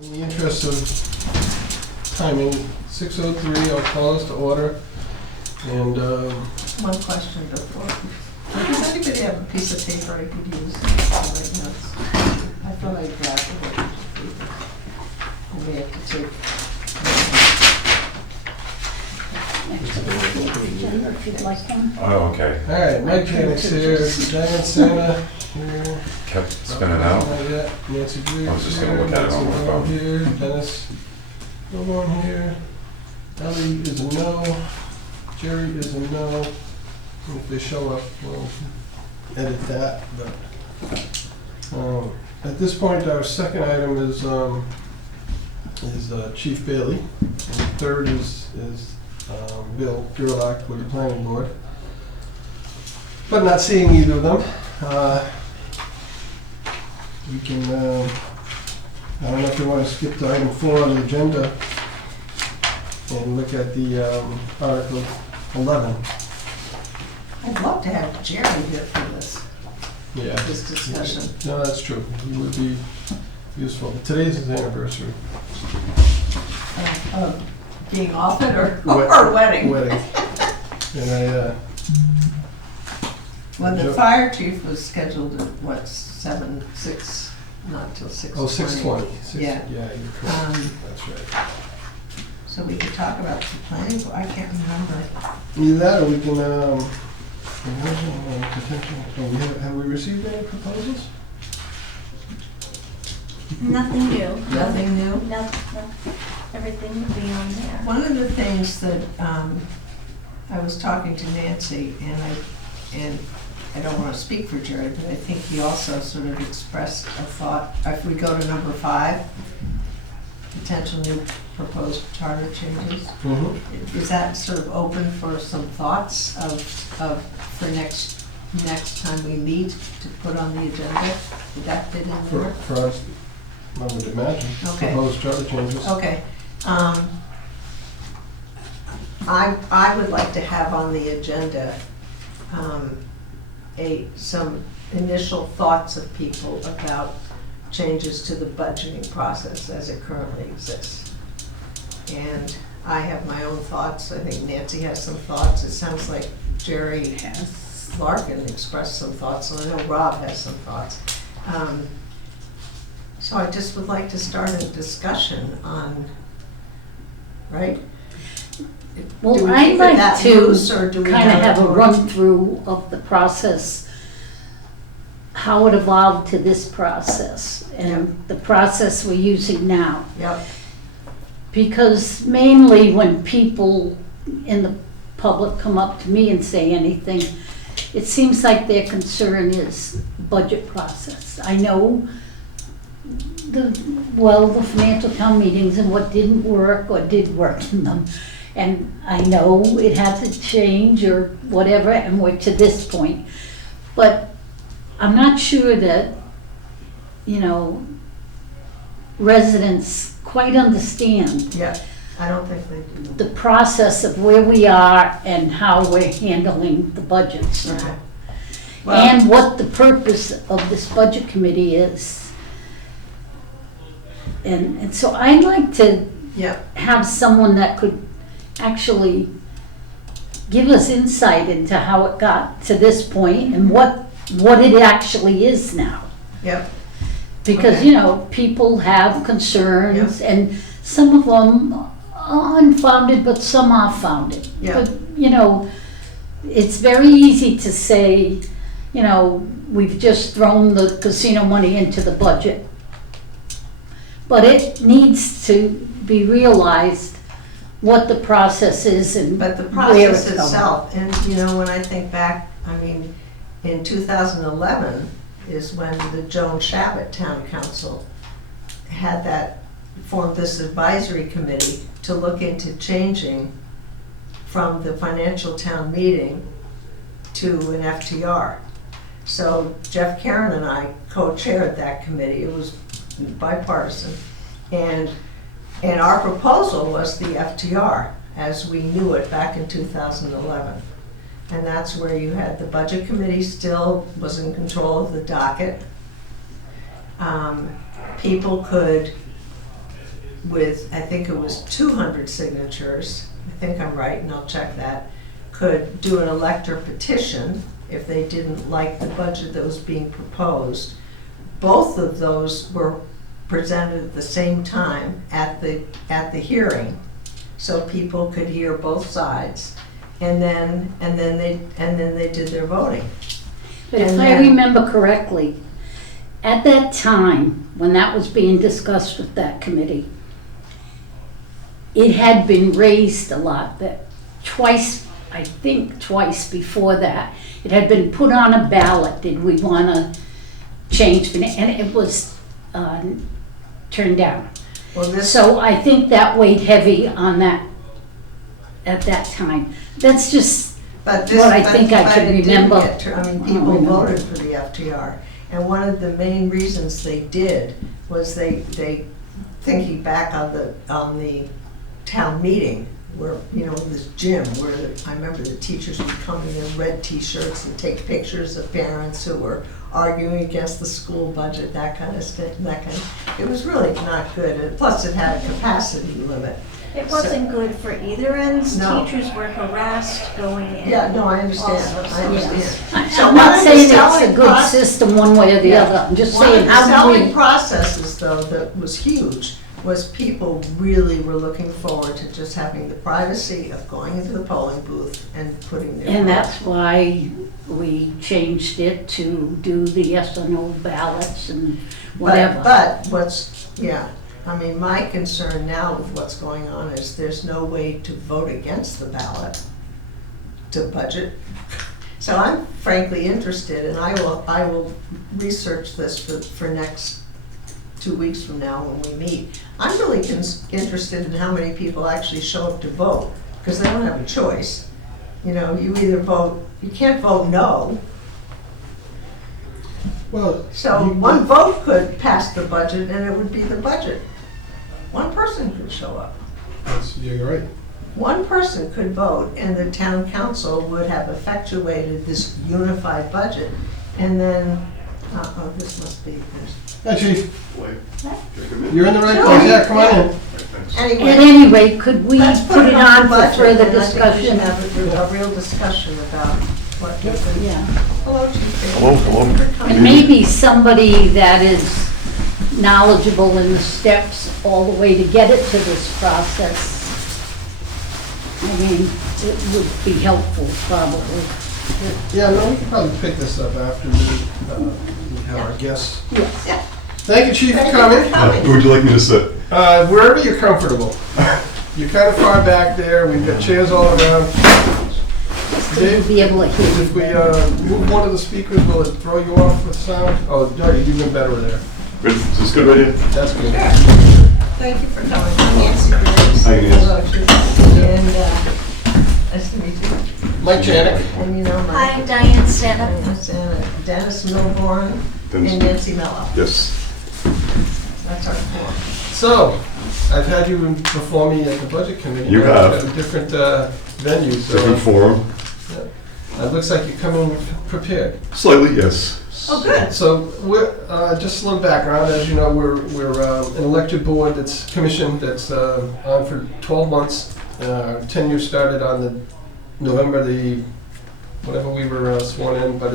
In the interest of timing, 6:03, I'll call us to order. And One question before. Does anybody have a piece of paper I could use to write notes? I thought I grabbed a piece of paper. I may have to take. Agenda if you'd like one. Oh, okay. all right, Mike Janik's here, Diane Santa here. Kept spinning out. Not yet. Nancy Greaves I was just gonna here, look at it on my Nancy phone. here, Dennis Wilborn here. Ellie is a no. Jerry is a no. And if they show up, we'll edit that. But at this point, our second item is Chief Bailey. And the third is Bill Gerlach with the planning board. But not seeing either of them. We can, I don't know if you want to skip to item 4 on the agenda and look at the Article 11. I'd love to have Jerry here for this Yeah. discussion. No, that's true. He would be useful. Today's his anniversary. Being off it or Wed- wedding? Wedding. And When the Joe- fire chief was scheduled at what, 6, not till 6:20. 6:20. Yeah. Yeah, you're correct. Um, That's right. So we could talk about the planning, but I can't remember. Either that or we can, have we received any proposals? Nothing new. Nothing new? No, everything will be on there. One of the things that I was talking to Nancy, and I don't want to speak for Jerry, but I think he also sort of expressed a thought, if we go to number 5, potential new proposed charter changes, Mm-hmm. is that sort of open for some thoughts for next time we meet to put on the agenda? Would that fit in there? For us, I would imagine. Okay. Proposed charter changes. Okay. I would like to have on the agenda some initial thoughts of people about changes to the budgeting process as it currently exists. And I have my own thoughts. I think Nancy has some thoughts. It sounds like Jerry Larkin expressed some thoughts, and I know Rob has some thoughts. So I just would like to start a discussion on, right? Well, Do we I'd keep it like that to loose, or do we kind of have a more- run-through of the process, how it evolved to this process, and the process we're using now. Yep, Because mainly when people in the public come up to me and say anything, it seems like their concern is budget process. I know the financial town meetings and what didn't work or did work in them. And I know it had to change or whatever, and we're to this point. But I'm not sure that, residents quite understand yep, I don't think they do. the process of where we are and how we're handling the budgets now. Okay. Well, And what the purpose of this budget committee is. And so I'd like to yep, have someone that could actually give us insight into how it got to this point and what it actually is now. yep, Because, Okay. people have concerns and some of them are unfounded, but some are founded. Yeah. But, it's very easy to say, we've just thrown the casino money into the budget. But it needs to be realized what the process is and but the where it's process going. itself, and when I think back, in 2011 is when the Joan Shabbat Town Council formed this advisory committee to look into changing from the financial town meeting to an FTR. So Jeff Karen and I co-chaired that committee. It was bipartisan. And our proposal was the FTR as we knew it back in 2011. And that's where you had the budget committee still was in control of the docket. People could with, I think it was 200 signatures, I think I'm right, and I'll check that, could do an elector petition if they didn't like the budget that was being proposed. Both of those were presented at the same time at the hearing, so people could hear both sides, and then they did their voting. But if And I then- remember correctly, at that time, when that was being discussed with that committee, it had been raised a lot, that twice, I think twice before that, it had been put on a ballot, did we want to change, and it was turned down. Well, this, So I think that weighed heavy on that at that time. That's just, but this, what I think I but can it didn't remember. get I mean, I don't people remember. voted for the FTR, and one of the main reasons they did was they thinking back on the town meeting, where, you know, in this gym, where I remember the teachers would come in their red t-shirts and take pictures of parents who were arguing against the school budget, that kind of stuff, it was really not good, and plus it had a capacity limit. It wasn't good for either ends. No. Teachers were harassed going in. Yeah, no, I understand, Also, I understand. I'm not saying it's a good system one way or the Yeah. other, I'm just One of saying the how do selling we, processes, though, that was huge, was people really were looking forward to just having the privacy of going into the polling booth and putting their. and vote. that's why we changed it to do the yes or no ballots and whatever. But what's, yeah, I mean, my concern now with what's going on is there's no way to vote against the ballot to budget. So I'm frankly interested, and I will research this for next 2 weeks from now when we meet. I'm really interested in how many people actually show up to vote, because they don't have a choice. You know, you either vote, you can't vote no. Well, So you- one vote could pass the budget and it would be the budget. One person could show up. You're right. One person could vote and the town council would have effectuated this unified budget. And then, oh, this must be this. Hi, Chief. Wait, You're in the right Sure. place. Yeah, come on in. At Anyway, any rate, could we let's put it on for budget, further and I think we should discussion? have a real discussion about what we think. Yeah, Hello, Chief. Hello, hello. Thank you for coming. and maybe somebody that is knowledgeable in the steps all the way to get it to this process. I mean, it would be helpful, probably. Yeah, no, we can probably pick this up after we have our guests. Yes. Yeah. Thank you, Chief, for Thank you coming. for coming. Where would you like me to sit? Wherever you're comfortable. You're kind of far back there. We've got chairs all around. We'll be able to hear If we you better. move one of the speakers, will it throw you off with sound? Oh, no, you're even better there. Is this good right here? That's good. Thank you for coming. I'm Nancy Graves. Hi, Nancy. Hello, Chief. And nice to meet you. Mike Janik. And you know my. Hi, I'm Diane Stanhope. Dennis Milborn Dennis. and Nancy Mello. Yes. That's our four. So, I've had you before me at the budget committee. You Now, have. At a different venue, so Different forum. it looks like you're coming prepared. Slightly, yes. Oh, good. So, we're, just a little background, as you know, we're an elected board that's commissioned, that's on for 12 months. Tenure started on the November whatever we were sworn in, but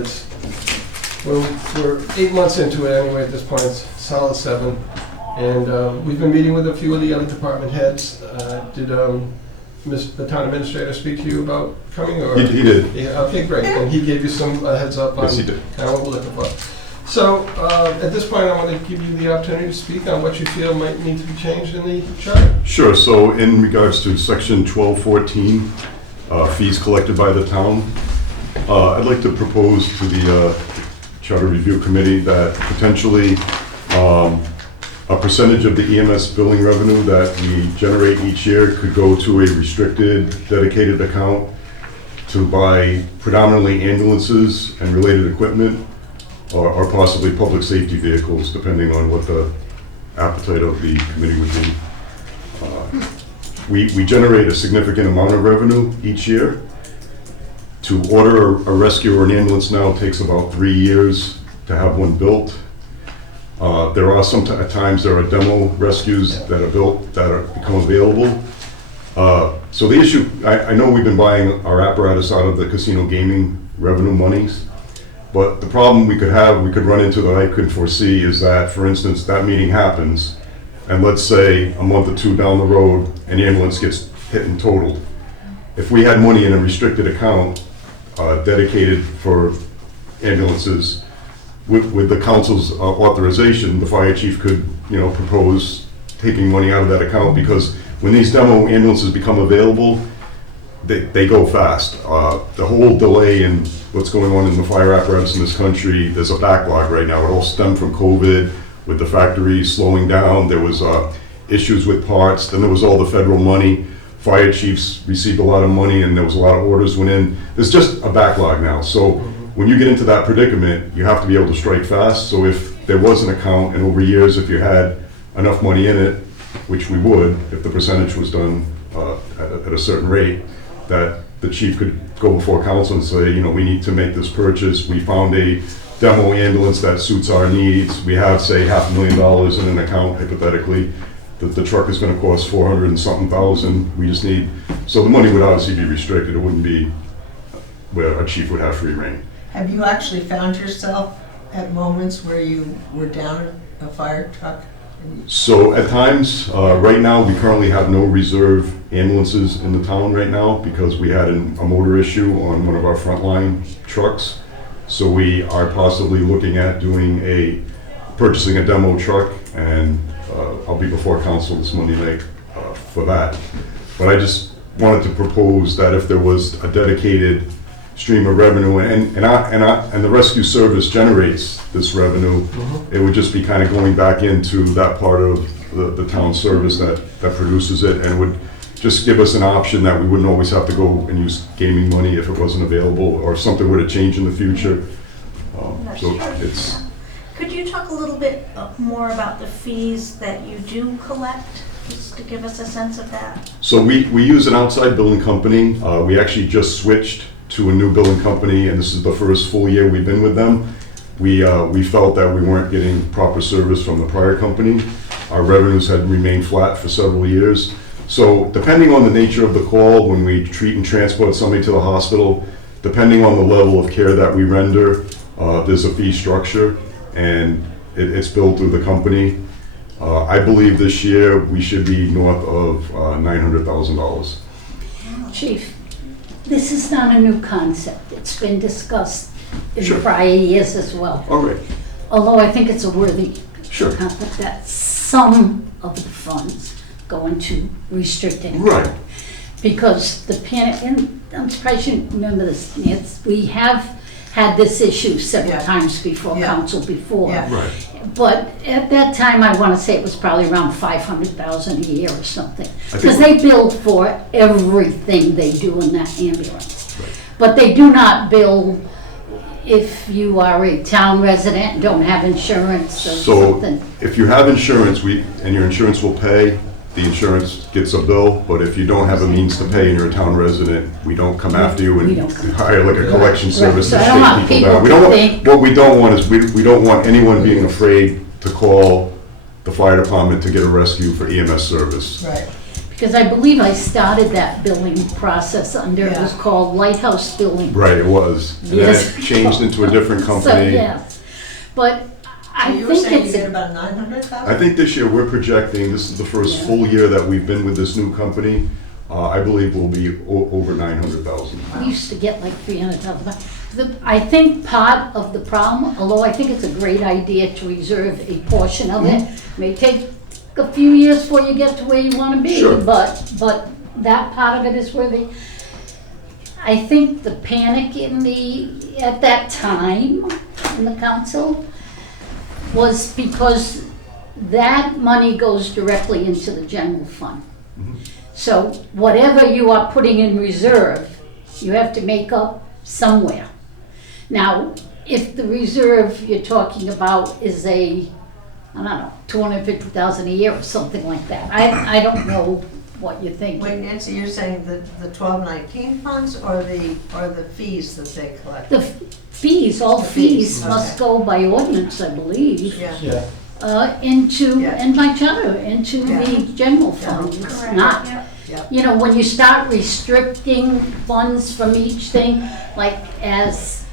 we're 8 months into it anyway at this point, it's solid 7. And we've been meeting with a few of the other department heads. Did the town administrator speak to you about coming, or? He did. Yeah, okay, great, and he gave you some heads up on Yes, he did. kind of what we're looking for. So, at this point, I want to give you the opportunity to speak on what you feel might need to be changed in the charter. Sure. So in regards to section 1214, fees collected by the town, I'd like to propose to the Charter Review Committee that potentially a percentage of the EMS billing revenue that we generate each year could go to a restricted, dedicated account to buy predominantly ambulances and related equipment, or possibly public safety vehicles, depending on what the appetite of the committee would be. We generate a significant amount of revenue each year. To order a rescue or an ambulance now takes about 3 years to have one built. There are at times there are demo rescues that are built that are become available. So the issue, I know we've been buying our apparatus out of the casino gaming revenue monies, but the problem we could run into that I could foresee is that, for instance, that meeting happens, and let's say a month or two down the road, an ambulance gets hit and totaled. If we had money in a restricted account dedicated for ambulances, with the council's authorization, the fire chief could, propose taking money out of that account, because when these demo ambulances become available, they go fast. The whole delay in what's going on in the fire apparatus in this country, there's a backlog right now. It all stemmed from COVID, with the factories slowing down. There was issues with parts. Then there was all the federal money. Fire chiefs received a lot of money, and there was a lot of orders went in. There's just a backlog now. So when you get into that predicament, you have to be able to strike fast. So if there was an account, and over years, if you had enough money in it, which we would, if the percentage was done at a certain rate, that the chief could go before council and say, we need to make this purchase. We found a demo ambulance that suits our needs. We have, say, $500,000 in an account, hypothetically. The truck is going to cost 400 and something thousand. We just need, so the money would obviously be restricted. It wouldn't be where a chief would have free reign. Have you actually found yourself at moments where you were down a fire truck? So at times, right now, we currently have no reserve ambulances in the town right now because we had a motor issue on one of our frontline trucks. So we are possibly looking at purchasing a demo truck, and I'll be before council this Monday night for that. But I just wanted to propose that if there was a dedicated stream of revenue, and the rescue service generates this revenue, it would just be kind of going back into that part of the town service that produces it, and would just give us an option that we wouldn't always have to go and use gaming money if it wasn't available, or if something were to change in the future. So it's. Could you talk a little bit more about the fees that you do collect, just to give us a sense of that? So we use an outside billing company. We actually just switched to a new billing company, and this is the first full year we've been with them. We felt that we weren't getting proper service from the prior company. Our revenues had remained flat for several years. So depending on the nature of the call, when we treat and transport somebody to the hospital, depending on the level of care that we render, there's a fee structure, and it's billed through the company. I believe this year we should be north of $900,000. Chief, this is not a new concept. It's been discussed in Sure. prior years as well. All right. Although I think it's a worthy Sure. concept that some of the funds go into restricting. Right. Because the panic, and I'm surprised you remember this, Nancy, we have had this issue several Yeah. times before Yeah. council before. Yeah. Right. But at that time, I want to say it was probably around 500,000 a year or something. I Because think- they bill for everything they do in that ambulance. Right. But they do not bill if you are a town resident and don't have insurance or So something. if you have insurance, and your insurance will pay, the insurance gets a bill, but if you don't have a means to pay and you're a town resident, we don't come after you We and don't come. hire like a collection service So to I don't want shake people people down. We to don't think- What we don't want is, we don't want anyone being afraid to call the fire department to get a rescue for EMS service. Right. Because I believe I started that billing process under, it was Yeah. called Lighthouse Billing. Right, it was. And then Yes. it changed into a different So, company. yes. But I So you were think saying you it's, get about 900,000? I think this year we're projecting, this is the first Yeah. full year that we've been with this new company, I believe we'll be over 900,000. we used to get like 300,000. I think part of the problem, although I think it's a great idea to reserve a portion of it, may take a few years before you get to where you want to be. Sure. But that part of it is worthy. I think the panic at that time in the council was because that money goes directly into the general fund. So whatever you are putting in reserve, you have to make up somewhere. Now, if the reserve you're talking about is I don't know, 250,000 a year or something like that. I don't know what you think. Wait, Nancy, you're saying the 1219 funds or the fees that they collect? The fees, all The fees fees, must okay. go by ordinance, I believe. Yeah. Yeah. into, Yeah. and my charter, into Yeah. the general fund. It's Correct, not, yep. you know, when you start restricting funds from each thing, like as,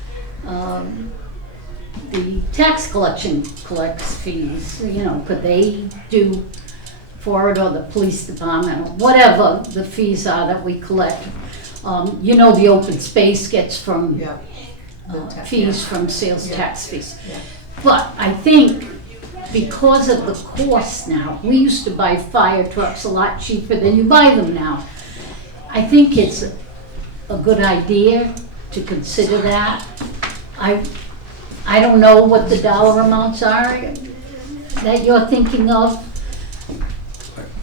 the tax collection collects fees, you know, could they do for it, or the police department, or whatever the fees are that we collect. You know, the open space gets from Yeah. The ta- fees from sales Yeah. tax fees. Yeah. But I think because of the cost now, we used to buy fire trucks a lot cheaper than you buy them now. I think it's a good idea to consider that. I don't know what the dollar amounts are that you're thinking of.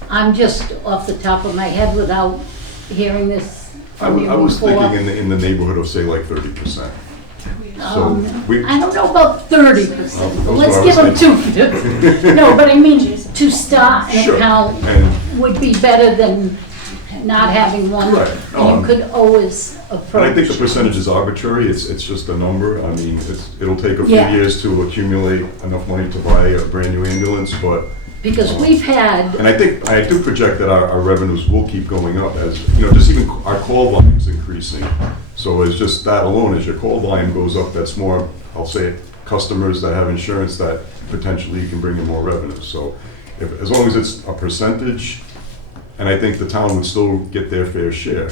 I'm just off the top of my head without hearing this from you I was before. thinking in the neighborhood of, say, like 30%. So we, I don't know about 30%, but Those let's are give them ours. 250. No, but I mean, to start an Sure. account And- would be better than not having one. Right. And you could always and I think the approach. percentage is arbitrary, it's just a number. I mean, it'll take a few Yeah. years to accumulate enough money to buy a brand-new ambulance, but, Because we've had, and I do project that our revenues will keep going up as, you know, just even our call volume's increasing. So it's just that alone, as your call volume goes up, that's more, I'll say, customers that have insurance that potentially can bring in more revenue. So as long as it's a percentage, and I think the town would still get their fair share.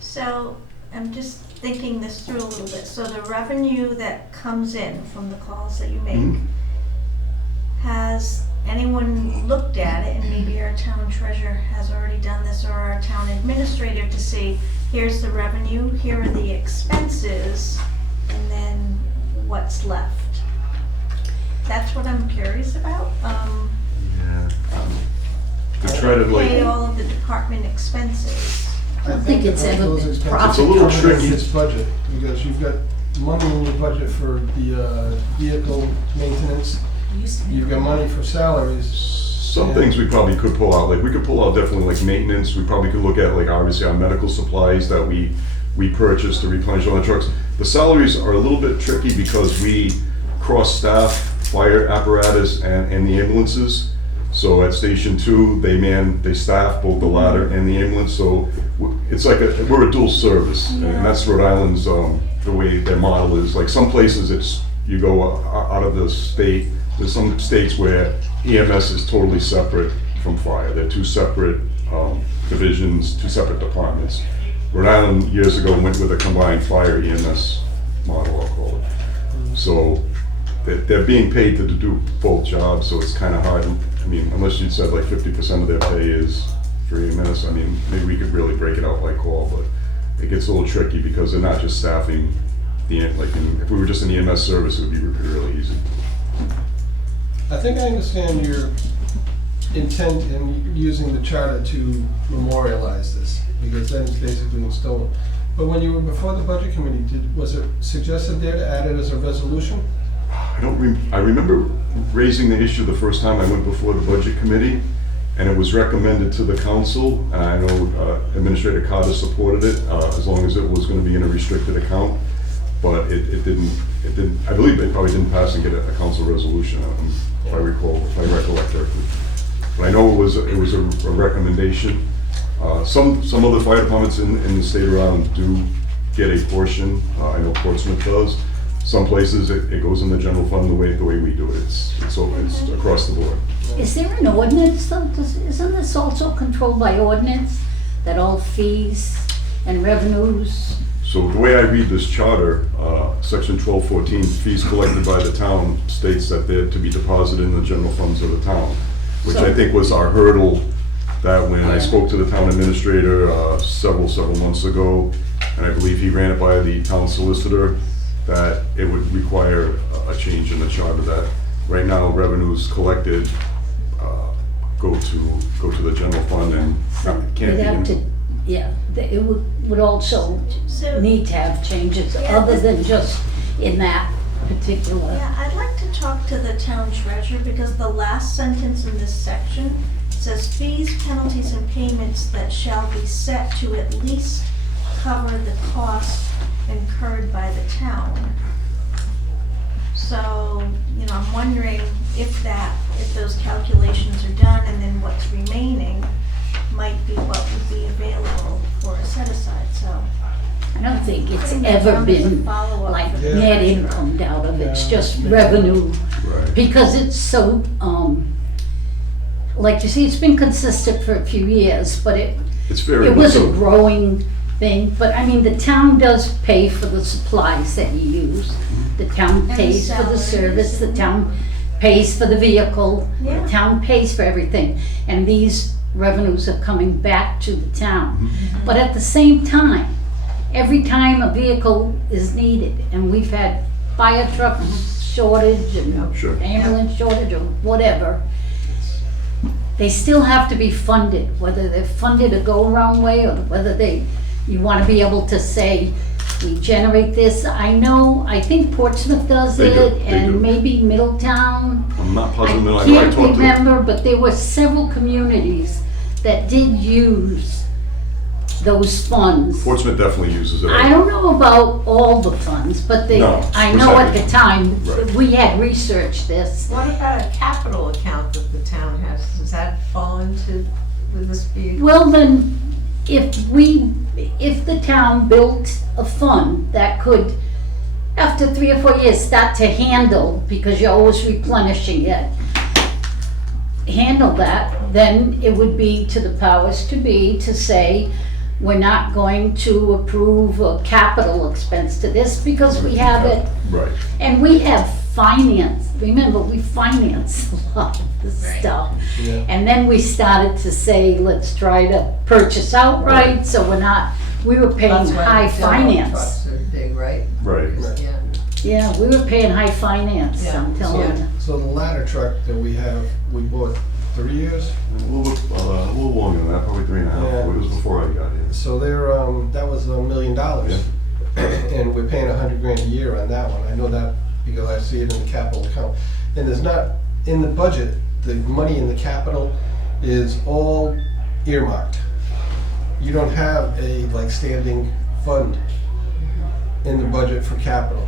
So I'm just thinking this through a little bit. So the revenue that comes in from the calls that you make, Mhm. has anyone looked at it, and maybe our town treasurer has already done this, or our town administrator, to see, here's the revenue, here are the expenses, and then what's left? That's what I'm curious about. Yeah. To try to Pay like, all of the department expenses. I think it's that ever those been expenses profit. It's a little come tricky. in this budget, because you've got money in your budget for the vehicle maintenance, you've got money for salaries. some things we probably could pull out, like we could pull out definitely like maintenance, we probably could look at like obviously our medical supplies that we purchase to replenish on the trucks. The salaries are a little bit tricky because we cross-staff fire apparatus and the ambulances. So at Station 2, they staff both the ladder and the ambulance, so it's like we're a dual service. And that's Rhode Island's, the way their model is. Like some places it's, you go out of the state, there's some states where EMS is totally separate from fire. They're two separate divisions, two separate departments. Rhode Island years ago went with a combined fire EMS model, I'll call it. So they're being paid to do both jobs, so it's kind of hard. I mean, unless you'd said like 50% of their pay is for EMS, I mean, maybe we could really break it out by call, but it gets a little tricky because they're not just staffing if we were just an EMS service, it would be really easy. I think I understand your intent in using the charter to memorialize this, because then it's basically in stone. But when you were before the budget committee, was it suggested there to add it as a resolution? I remember raising the issue the first time I went before the budget committee, and it was recommended to the council. I know Administrator Carter supported it, as long as it was going to be in a restricted account, but it didn't, I believe it probably didn't pass and get a council resolution, if I recollect correctly. But I know it was a recommendation. Some other fire departments in the state of Rhode Island do get a portion. I know Portsmouth does. Some places it goes in the general fund the way we do it. It's across the board. Is there an ordinance though? Isn't this also controlled by ordinance? That all fees and revenues? So the way I read this charter, section 1214, fees collected by the town states that they're to be deposited in the general funds of the town, which I think was our hurdle that when I spoke to the town administrator several months ago, and I believe he ran it by the town solicitor, that it would require a change in the charter, that right now revenues collected go to the general fund and can't They'd have be. to, yeah, it would also So- need to have changes Yeah, other this- than just in that particular. Yeah, I'd like to talk to the town treasurer, because the last sentence in this section says fees, penalties, and payments that shall be set to at least cover the costs incurred by the town. So, you know, I'm wondering if those calculations are done and then what's remaining might be what would be available for a set aside, so. I don't think it's putting that ever down as a been follow-up like for the net treasurer. income out of it, it's Yeah. just revenue. Right. Because it's so, like you see, it's been consistent for a few years, but It's very. it was a so- growing thing. But I mean, the town does pay for the supplies that you use. The town the pays for the salaries service, the and- town pays for the vehicle, Yeah. the town pays for everything. And these revenues are coming back to the town. But at the same time, every time a vehicle is needed, and we've had fire truck shortage and Sure. ambulance shortage or whatever, they still have to be funded, whether they're funded a go-around way or whether you wanna be able to say, we generate this. I think Portsmouth does They do, it, they do. and maybe Middletown. I'm not I positive, I can't talked to. remember, but there were several communities that did use those funds. Portsmouth definitely uses it. I don't know about all the funds, but No, I know at the percentage. time, Right. we had researched this. What about a capital account that the town has? Does that fall into, would this be? Well, then, if the town built a fund that could, after 3 or 4 years, start to handle, because you're always replenishing it, handle that, then it would be to the powers to be to say, we're not going to approve a capital expense to this because we have it. Right. And we have finance, remember, we finance a lot of this stuff. Yeah. And then we started to say, let's try to purchase outright, so we were paying That's why high the demo finance. trucks are big, right? Right. Yeah. Yeah, we were paying high finance, Yeah. I'm telling Yeah. you. So the ladder truck that we have, we bought 3 years. A little longer than that, probably 3.5. Yeah. It was before I got here. So that was $1 million. And we're paying $100,000 a year on that one. I know that because I see it in the capital account. And there's not, in the budget, the money in the capital is all earmarked. You don't have a standing fund in the budget for capital.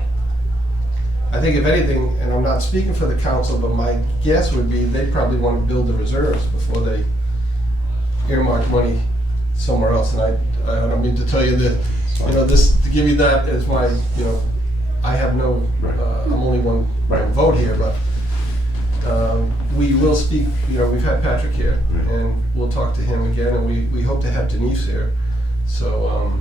I think if anything, and I'm not speaking for the council, but my guess would be they probably want to build the reserves before they earmark money somewhere else. And I don't mean to tell you that, this, to give you that as my, I have no, Right. I'm only one Right. vote here, but we will speak, we've had Patrick here, Right. and we'll talk to him again, and we hope to have Denise here. So,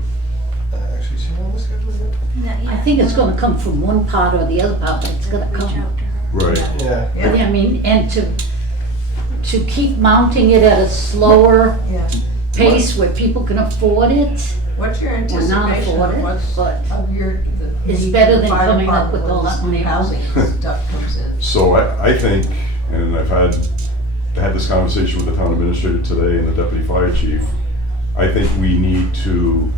actually, is she on the schedule yet? Not yet. I think it's gonna come from one part or the other part, but it's gonna Reach come. out to her. Right. Yeah. Yeah. I mean, and to keep mounting it at a slower Yeah. pace where people can afford it, What's your or not anticipation afford of it, what's, but of your, the It's need better for the than fire coming up department with all when that this money. housing stuff comes in? So I think, and I had this conversation with the town administrator today and the deputy fire chief, I think we need to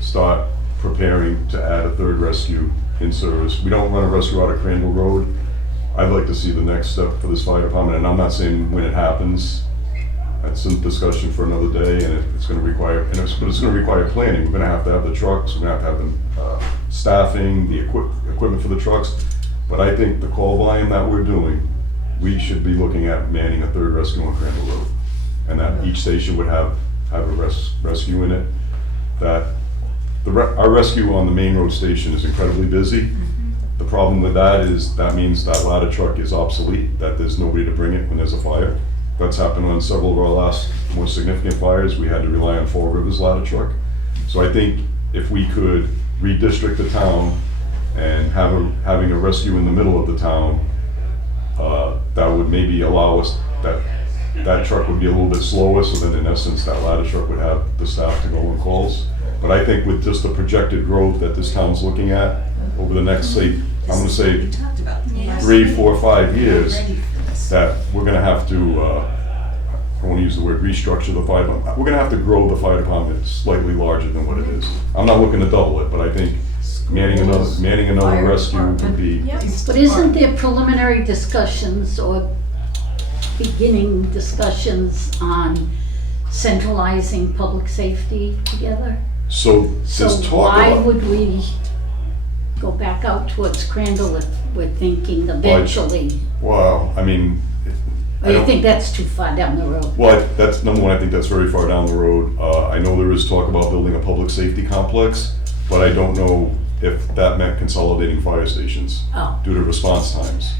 start preparing to add a third rescue in service. We don't run a rescue out of Crandall Road. I'd like to see the next step for this fire department, and I'm not saying when it happens. That's a discussion for another day, and it's gonna require, but it's gonna require planning. We're gonna have to have the trucks, we're gonna have to have the staffing, the equipment for the trucks. But I think the call volume that we're doing, we should be looking at manning a third rescue on Crandall Road. And that each station would have a rescue in it. That our rescue on the main road station is incredibly busy. The problem with that is that means that ladder truck is obsolete, that there's nobody to bring it when there's a fire. That's happened on several of our last more significant fires. We had to rely on Fall River's ladder truck. So I think if we could redistrict the town and having a rescue in the middle of the town, that would maybe allow us, that truck would be a little bit slower, so then in essence, that ladder truck would have the staff to go on calls. But I think with just the projected growth that this town's looking at over the next, say, I'm gonna say We talked about Yes. 3, 4, 5 years, ready for this. that we're gonna have to, I don't wanna use the word restructure the fire department, we're gonna have to grow the fire department slightly larger than what it is. I'm not looking to double it, but I think manning another Fire rescue would department. be, Yep. But isn't there preliminary discussions or beginning discussions on centralizing public safety together? so So there's talk why about, would we go back out towards Crandall if we're thinking eventually? Well, I mean, Or you think that's too far down the road? well, that's, number one, I think that's very far down the road. I know there is talk about building a public safety complex, but I don't know if that meant consolidating fire stations Oh, due to response times.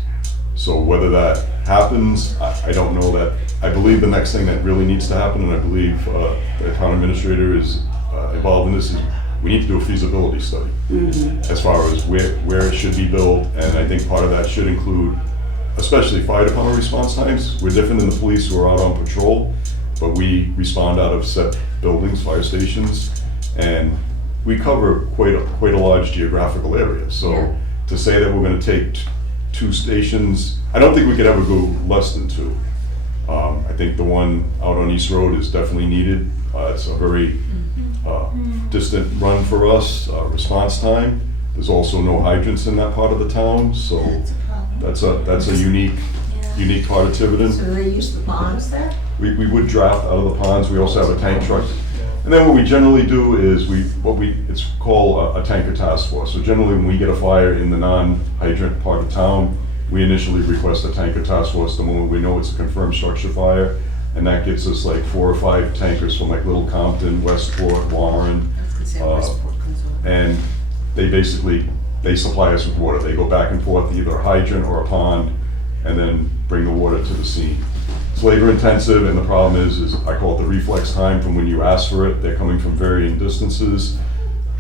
So whether that happens, I don't know that. I believe the next thing that really needs to happen, and I believe the town administrator is involved in this, is we need to do a feasibility study as far as where it should be built, and I think part of that should include especially fire department response times. We're different than the police who are out on patrol, but we respond out of set buildings, fire stations, and we cover quite a large geographical area. So Yeah. to say that we're gonna take two stations, I don't think we could ever go less than two. I think the one out on East Road is definitely needed. It's a very distant run for us, response time. There's also no hydrants in that part of the town, so that's a unique part of Tiverton. So do they use the ponds there? We would draft out of the ponds. We also have a tank truck. And then what we generally do is it's called a tanker task force. So generally when we get a fire in the non-hydrant part of town, we initially request a tanker task force the moment we know it's a confirmed structure fire. And that gets us like 4 or 5 tankers from like Little Compton, Westport, Warren. And they supply us with water. They go back and forth, either a hydrant or a pond, and then bring the water to the scene. It's labor intensive, and the problem is I call it the reflex time from when you ask for it. They're coming from varying distances.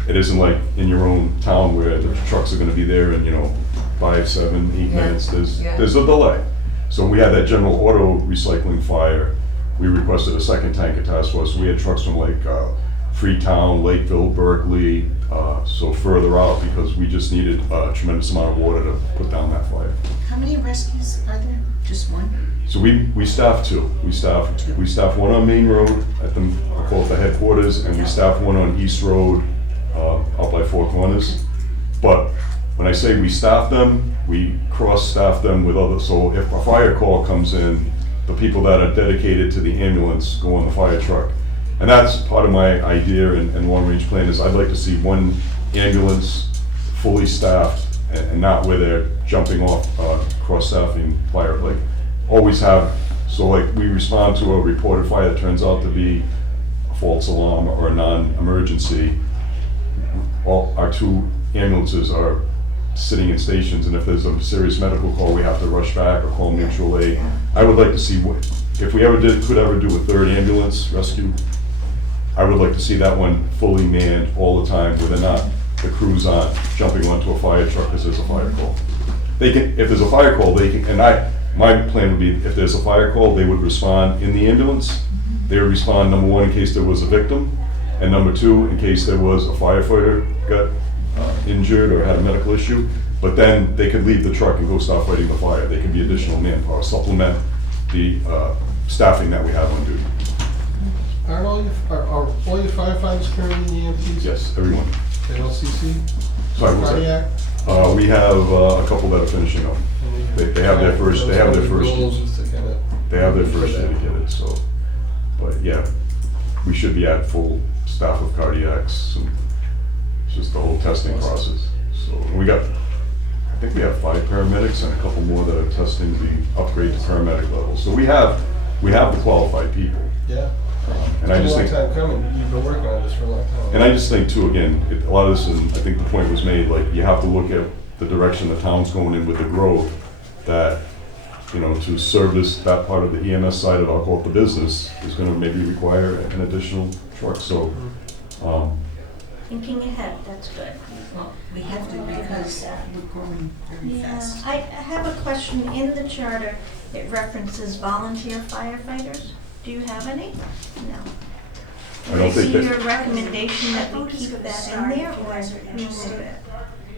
It isn't like in your own town where the trucks are gonna be there in, 5, 7, 8 minutes. There's a delay. So when we had that general auto recycling fire, we requested a second tanker task force. We had trucks from like Freetown, Lakeville, Berkeley, so further out, because we just needed a tremendous amount of water to put down that fire. How many rescues are there? Just one? So we staff 2. We staff one on Main Road at I call it the headquarters, and we staff one on East Road out by Four Corners. But when I say we staff them, we cross-staff them with others. So if a fire call comes in, the people that are dedicated to the ambulance go on the fire truck. And that's part of my idea and long-range plan is I'd like to see one ambulance fully staffed and not where they're jumping off cross-staffing fire. Like always have, so like we respond to a reported fire that turns out to be a false alarm or a non-emergency. All our 2 ambulances are sitting in stations, and if there's a serious medical call, we have to rush back or call mutual aid. I would like to see if we could ever do a 3rd ambulance rescue. I would like to see that one fully manned all the time, where the crews aren't jumping onto a fire truck because there's a fire call. If there's a fire call, my plan would be, if there's a fire call, they would respond in the ambulance. They would respond, number 1, in case there was a victim, and number 2, in case there was a firefighter got injured or had a medical issue. But then they could leave the truck and go start fighting the fire. They could be additional manpower, supplement the staffing that we have on duty. Are all your firefighters currently EMTs? Yes, everyone. LCC? Sorry, what's that? Cardiac? We have a couple that are finishing up. They have their first. They have their first. They have their first year to get it. So, but yeah, we should be at full staff of cardiacs. And it's just the whole testing process. So I think we have 5 paramedics and a couple more that are testing the upgrade to paramedic level. So we have the qualified people. Yeah. And I just think. It's a long time coming. You've been working on this for a long time. And I just think too, again, a lot of this, and I think the point was made, like, you have to look at the direction the town's going in with the growth, that, to service that part of the EMS side of, I'll call it the business, is gonna maybe require an additional truck, so, Thinking ahead, that's good. Well, we have to because we're growing very Yeah, fast. I have a question. In the charter, it references volunteer firefighters. Do you have any? No. I don't think see that- your recommendation that we keep that in there or remove it?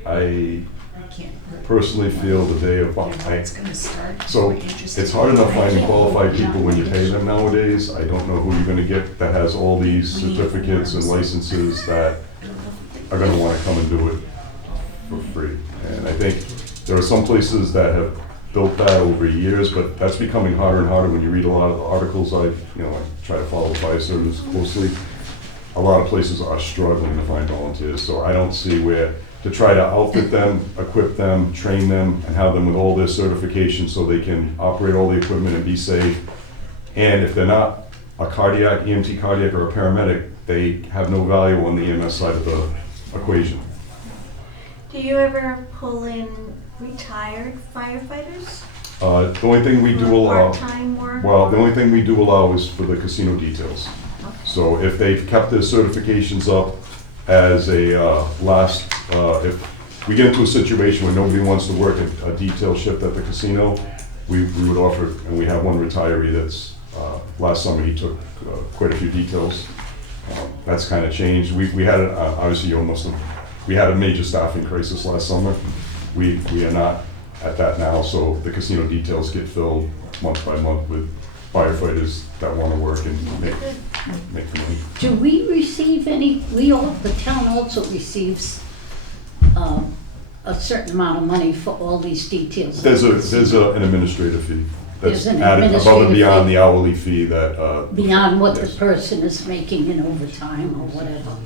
I I can't. personally feel the day of, You know, it's gonna start. so, We're interested. it's hard enough I finding can't qualified vote people when you pay them nowadays. I don't know who you're gonna get that has all these certificates and licenses that are gonna wanna come and do it for free. And I think there are some places that have built that over years, but that's becoming harder and harder when you read a lot of the articles. I try to follow fire service closely. A lot of places are struggling to find volunteers, so I don't see where to try to outfit them, equip them, train them, and have them with all their certifications so they can operate all the equipment and be safe. And if they're not a cardiac, EMT cardiac, or a paramedic, they have no value on the EMS side of the equation. Do you ever pull in retired firefighters? The only thing we do For allow, part-time work? well, the only thing we do allow is for the casino details. Okay. So if they've kept their certifications up as a if we get into a situation where nobody wants to work a detail shift at the casino, we would offer, and we have one retiree that's, last summer he took quite a few details. That's kind of changed. We had, obviously you almost, we had a major staffing crisis last summer. We are not at that now, so the casino details get filled month by month with firefighters that want to work and make the money. Do we receive any, the town also receives a certain amount of money for all these details? There's an administrative fee that's There's an added above and administrative beyond fee. the hourly fee that. Beyond what the Yes. person is making in overtime or whatever?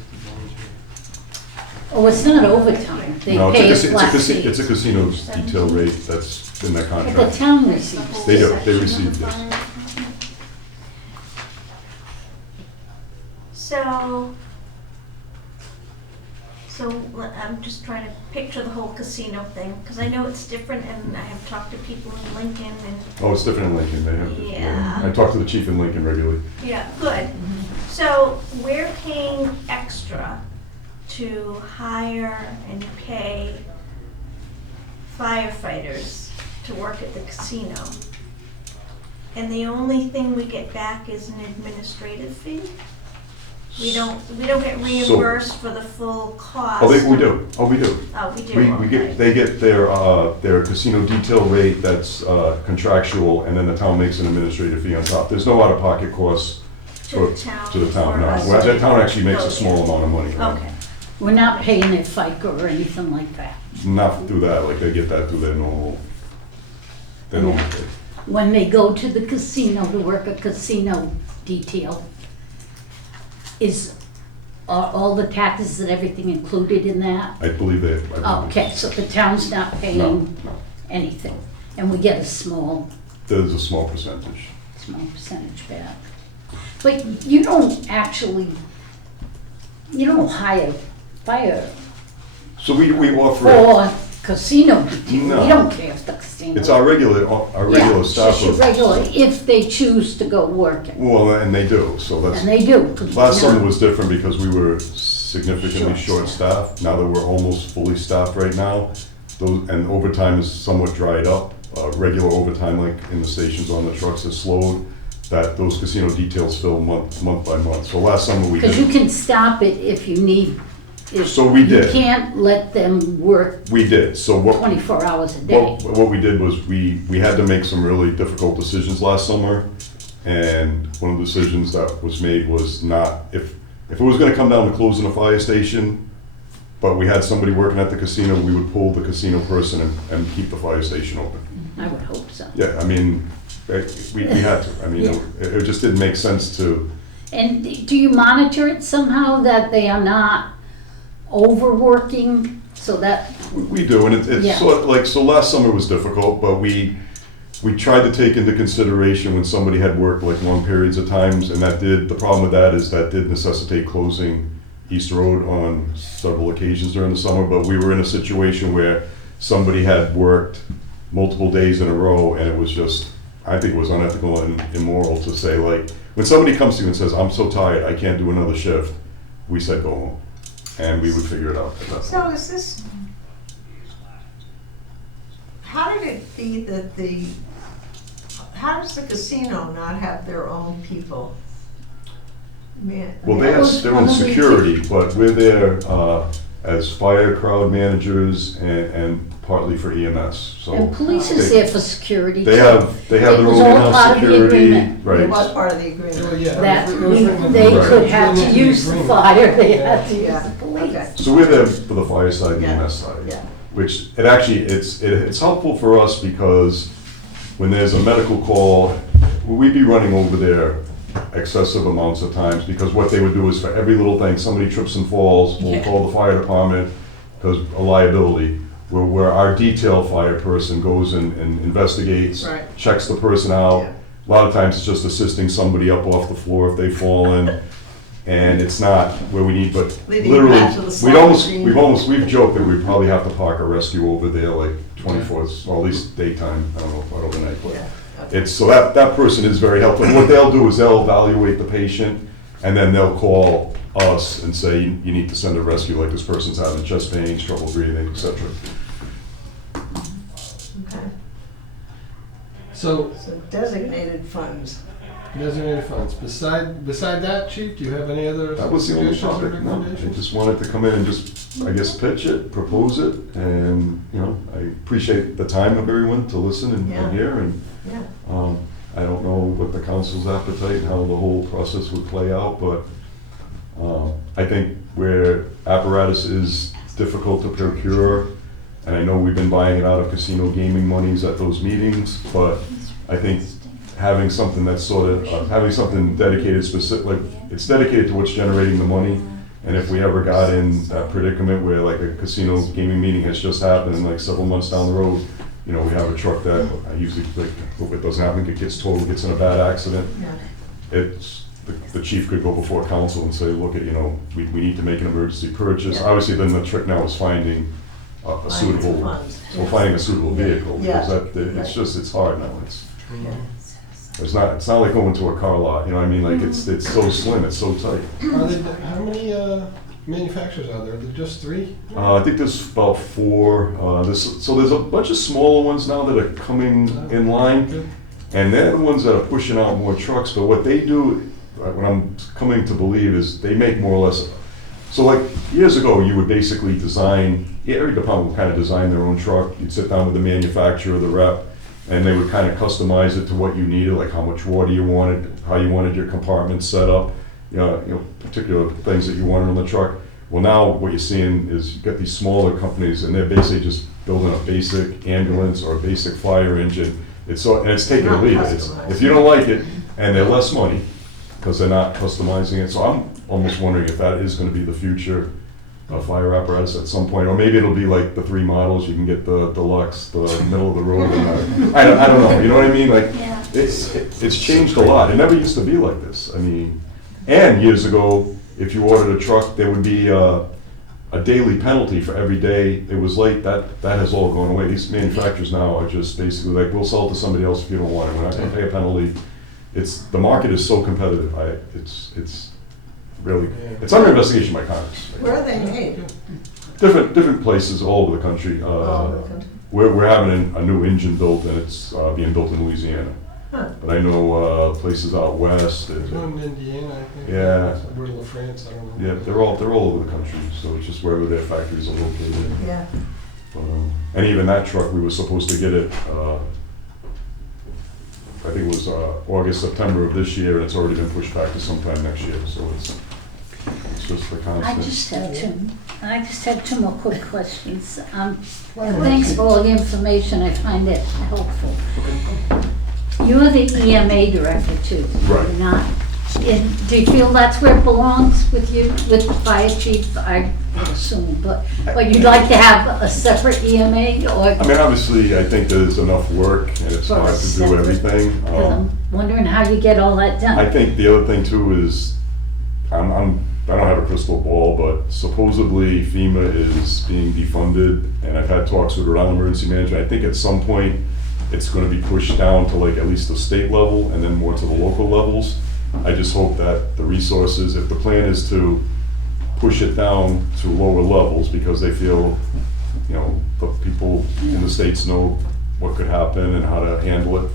Oh, it's not overtime, they No, pay a it's a flat casino, fee. it's a casino detail rate that's in their But the contract. town receives. They do, they Section of receive the this. fire. So I'm just trying to picture the whole casino thing, because I know it's different, and I have talked to people in Lincoln, and Oh, it's different in Lincoln, they have. Yeah. I talk to the chief in Lincoln regularly. yeah, good. So we're paying extra to hire and pay firefighters to work at the casino. And the only thing we get back is an administrative fee? We don't get reimbursed for the full cost? Oh, we do, we do. Oh, we do, We okay. get, they get their casino detail rate that's contractual, and then the town makes an administrative fee on top. There's no out-of-pocket costs To the town? to the town, for no. us Well, to the town actually makes go a small there. amount of money. Okay, We're not paying their FICA or anything like that. Not through that, like they get that through their normal pay. When they go to the casino to work a casino detail, are all the taxes and everything included in that? I believe they. Okay, so the town's not No, paying no. anything, and we get a small There's a small percentage. percentage back. But you don't hire fire So we offer it. for casino detail. No. We don't care if the casino. It's our regular Yeah, staff. just regular, if they choose to go work it, Well, and they do, so that's. and they do. 'cause, Last you know, summer was different because we were significantly short-staffed. Now that we're almost fully staffed right now, and overtime is somewhat dried up. Regular overtime, like in the stations on the trucks, has slowed. That those casino details fill month by month. So last summer we Because you did. can stop it if you need. If So we did. You can't let them work We did. So what? 24 hours a day. What we did was we had to make some really difficult decisions last summer. And one of the decisions that was made was not, if it was gonna come down to closing a fire station, but we had somebody working at the casino, we would pull the casino person and keep the fire station open. I would hope so. Yeah, I mean, we had to. I mean, Yeah. it just didn't make sense to. And do you monitor it somehow that they are not overworking so that, We do, and it's Yeah. sort of like, so last summer was difficult, but we tried to take into consideration when somebody had worked like long periods of times, and the problem with that is that did necessitate closing East Road on several occasions during the summer, but we were in a situation where somebody had worked multiple days in a row, and it was just, I think it was unethical and immoral to say, like, when somebody comes to you and says, I'm so tired, I can't do another shift, we said, go home. And we would figure it out at that point. So is this, how did it be that how does the casino not have their own people? Well, they have their own security, but we're there as fire crowd managers and partly for EMS, so. and police is they- there for security too. They have their It was own all in-house part of the security, agreement. It right. was part of the agreement. Yeah, That it was written in they the- could have written to into the use the agreement. fire, they had to use Yeah, the police. okay. So we're there for the fire side and the Yeah, EMS side. Yeah, Which it actually, it's helpful for us because when there's a medical call, we'd be running over there excessive amounts of times because what they would do is for every little thing, somebody trips and falls, we'll Yeah. call the fire department, because a liability, where our detail fire person goes and investigates, Right. checks the person out. Yeah. A lot of times it's just assisting somebody up off the floor if they've fallen, and it's not where we need, but Leaving literally, back to the slot machine. we've joked that we probably have to park a rescue over there like 24, or at least daytime, I don't know about overnight, but Yeah. it's, so that person is very helpful. What they'll do is they'll evaluate the patient, and then they'll call us and say, you need to send a rescue, like this person's having chest pains, trouble breathing, etc. Okay. So, So designated funds. designated funds. Beside that, Chief, do you have any other That was the only suggestions or topic, no, I recommendations? just wanted to come in and just, I guess, pitch it, propose it, and, you know, I appreciate the time of everyone to listen and Yeah. hear, and Yeah. I don't know what the council's appetite and how the whole process would play out, but I think where apparatus is difficult to procure, and I know we've been buying it out of casino gaming monies at those meetings, but I think having something that's sort of, having something dedicated specific, like, it's dedicated to what's generating the money, and if we ever got in that predicament where like a casino gaming meeting has just happened and like several months down the road, you know, we have a truck that I usually, like, hope it doesn't happen, it gets totaled, gets in a bad accident, Yeah. it's, the chief could go before council and say, look, you know, we need to make an emergency purchase. Yeah. Obviously, then the trick now is finding a Finding suitable, some funds, so yeah. finding a suitable vehicle, because Yeah. it's Right. just, it's hard now, it's Yeah. it's not like going to a car lot, you know what I mean, like, it's so slim, it's so tight. Are there, how many manufacturers are there? Are there just 3? I think there's about 4, so there's a bunch of smaller ones now that are coming in line, Good. and they're the ones that are pushing out more trucks, but what they do, what I'm coming to believe is they make more or less, so like years ago, you would basically design, every department would kind of design their own truck, you'd sit down with the manufacturer, the rep, and they would kind of customize it to what you needed, like how much water you wanted, how you wanted your compartment set up, you know, particular things that you wanted on the truck. Well, now what you're seeing is you've got these smaller companies, and they're basically just building a basic ambulance or a basic fire engine. It's so, and it's take it or Not leave it. customized. If you don't like it, and they're less money, because they're not customizing it. So I'm almost wondering if that is gonna be the future of fire apparatus at some point, or maybe it'll be like the 3 models, you can get the deluxe, the middle of the road, and I don't know, you know what I mean? Like, Yeah. it's changed a lot. It never used to be like this. I mean, and years ago, if you ordered a truck, there would be a daily penalty for every day it was late. That has all gone away. These manufacturers now are just basically like, we'll sell it to somebody else if you don't want it. We're not gonna pay a penalty. The market is so competitive. It's really, it's under investigation by Congress. Where are they made? Different places all over the country. All over the country. We're having a new engine built, and it's being built in Louisiana. Huh. But I know places out west. There's one in Indiana, I think. Yeah. Where La France, I don't know. Yeah, they're all over the country, so it's just wherever their factories are located. Yeah. And even that truck, we were supposed to get it, I think it was August, September of this year, and it's already been pushed back to sometime next year, so it's just the I constant. just had 2 more quick questions. Thanks for all the information, I find it helpful. You're the EMA director too. Right. You're not, do you feel that's where it belongs with you, with the fire chief? I would assume, but you'd like to have a separate EMA or? I mean, obviously, I think there's enough work, and it's For a hard to do separate- everything. Because I'm wondering how you get all that done. I think the other thing too is, I don't have a crystal ball, but supposedly FEMA is being defunded, and I've had talks with Rhode Island Emergency Management. I think at some point, it's gonna be pushed down to like at least the state level and then more to the local levels. I just hope that the resources, if the plan is to push it down to lower levels because they feel, you know, the people in the states know what could happen and how to handle it.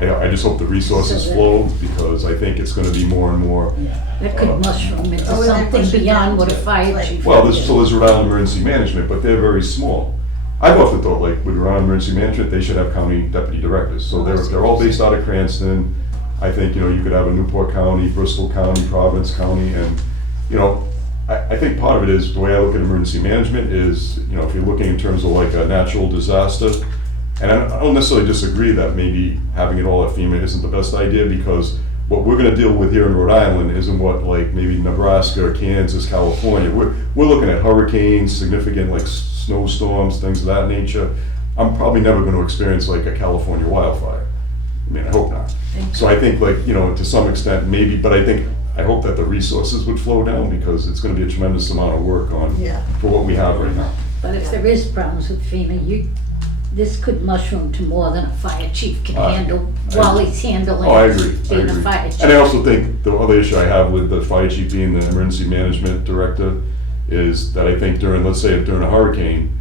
I just hope the resources flow, because I think it's gonna be more and more. It could mushroom into Oh, and they something push it beyond down what a to, fire like- chief. Well, would there's, do. so there's Rhode Island Emergency Management, but they're very small. I've often thought, like, with Rhode Island Emergency Management, they should have county deputy directors. So they're all based out of Cranston. I think, you know, you could have a Newport County, Bristol County, Providence County, and, you know, I think part of it is, the way I look at emergency management is, you know, if you're looking in terms of like a natural disaster, and I don't necessarily disagree that maybe having it all at FEMA isn't the best idea, because what we're gonna deal with here in Rhode Island isn't what like maybe Nebraska or Kansas, California. We're looking at hurricanes, significant like snowstorms, things of that nature. I'm probably never gonna experience like a California wildfire. I mean, I hope not. So I think like, to some extent, maybe, but I hope that the resources would flow down because it's gonna be a tremendous amount of work for what we have right now. But if there is problems with FEMA, this could mushroom to more than a fire chief can handle while he's handling Oh, I agree. being a fire chief. And I also think the other issue I have with the fire chief being the emergency management director is that I think during a hurricane,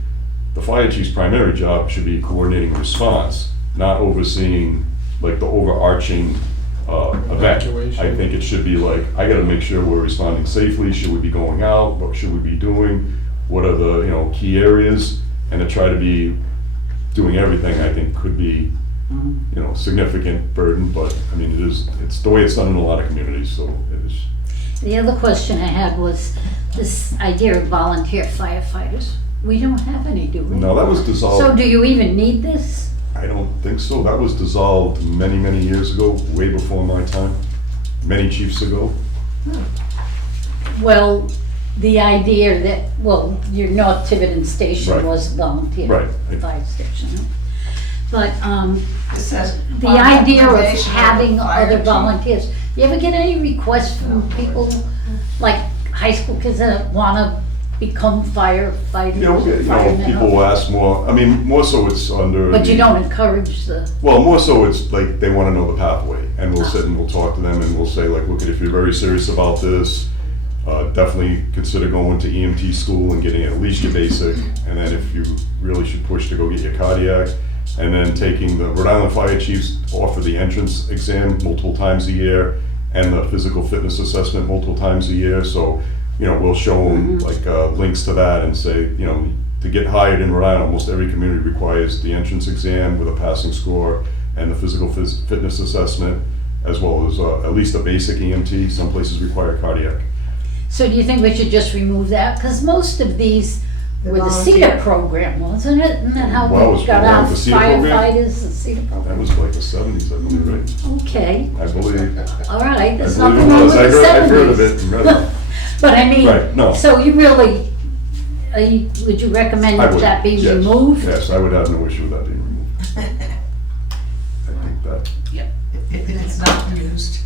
the fire chief's primary job should be coordinating response, not overseeing like the overarching event. Evacuation. I think it should be like, I gotta make sure we're responding safely. Should we be going out? What should we be doing? What are the, key areas? And to try to be doing everything, I think could be, significant burden, but I mean, it's the way it's done in a lot of communities, so it is. The other question I had was this idea of volunteer firefighters. We don't have any, do we? No, that was dissolved. So do you even need this? I don't think so. That was dissolved many, many years ago, way before my time, many chiefs ago. Well, the idea that, your North Tiverton station Right. was volunteer Right. fire station. But This says, the "On idea of recommendation of having fire other chief." volunteers, you ever get any requests from people, like high school kids that wanna become firefighters? Firemen? People will ask more, more so it's under. But you don't encourage the, Well, more so it's like they want to know the pathway, and we'll sit and we'll talk to them, and we'll say like, look, if you're very serious about this, definitely consider going to EMT school and getting at least your basic, and then if you really should push to go get your cardiac, and then taking the Rhode Island Fire Chiefs offer the entrance exam multiple times a year, and the physical fitness assessment multiple times a year, so, we'll show them like links to that and say, to get hired in Rhode Island, almost every community requires the entrance exam with a passing score and the physical fitness assessment, as well as at least a basic EMT. Some places require cardiac. so do you think we should just remove that? Cause most of these were the volunteer. CETA program, wasn't it? Isn't that how Well, it we was got program, our the CETA program? firefighters, the CETA That program? was like the 70s, I believe, right? Okay, I believe. all right, there's I believe nothing it wrong was. with the I've heard of 70s. it and read it. But I mean, Right, no. so you really, would you recommend I would, that be yes. removed? Yes, I would have no issue with that being removed. I think that, If it's not used.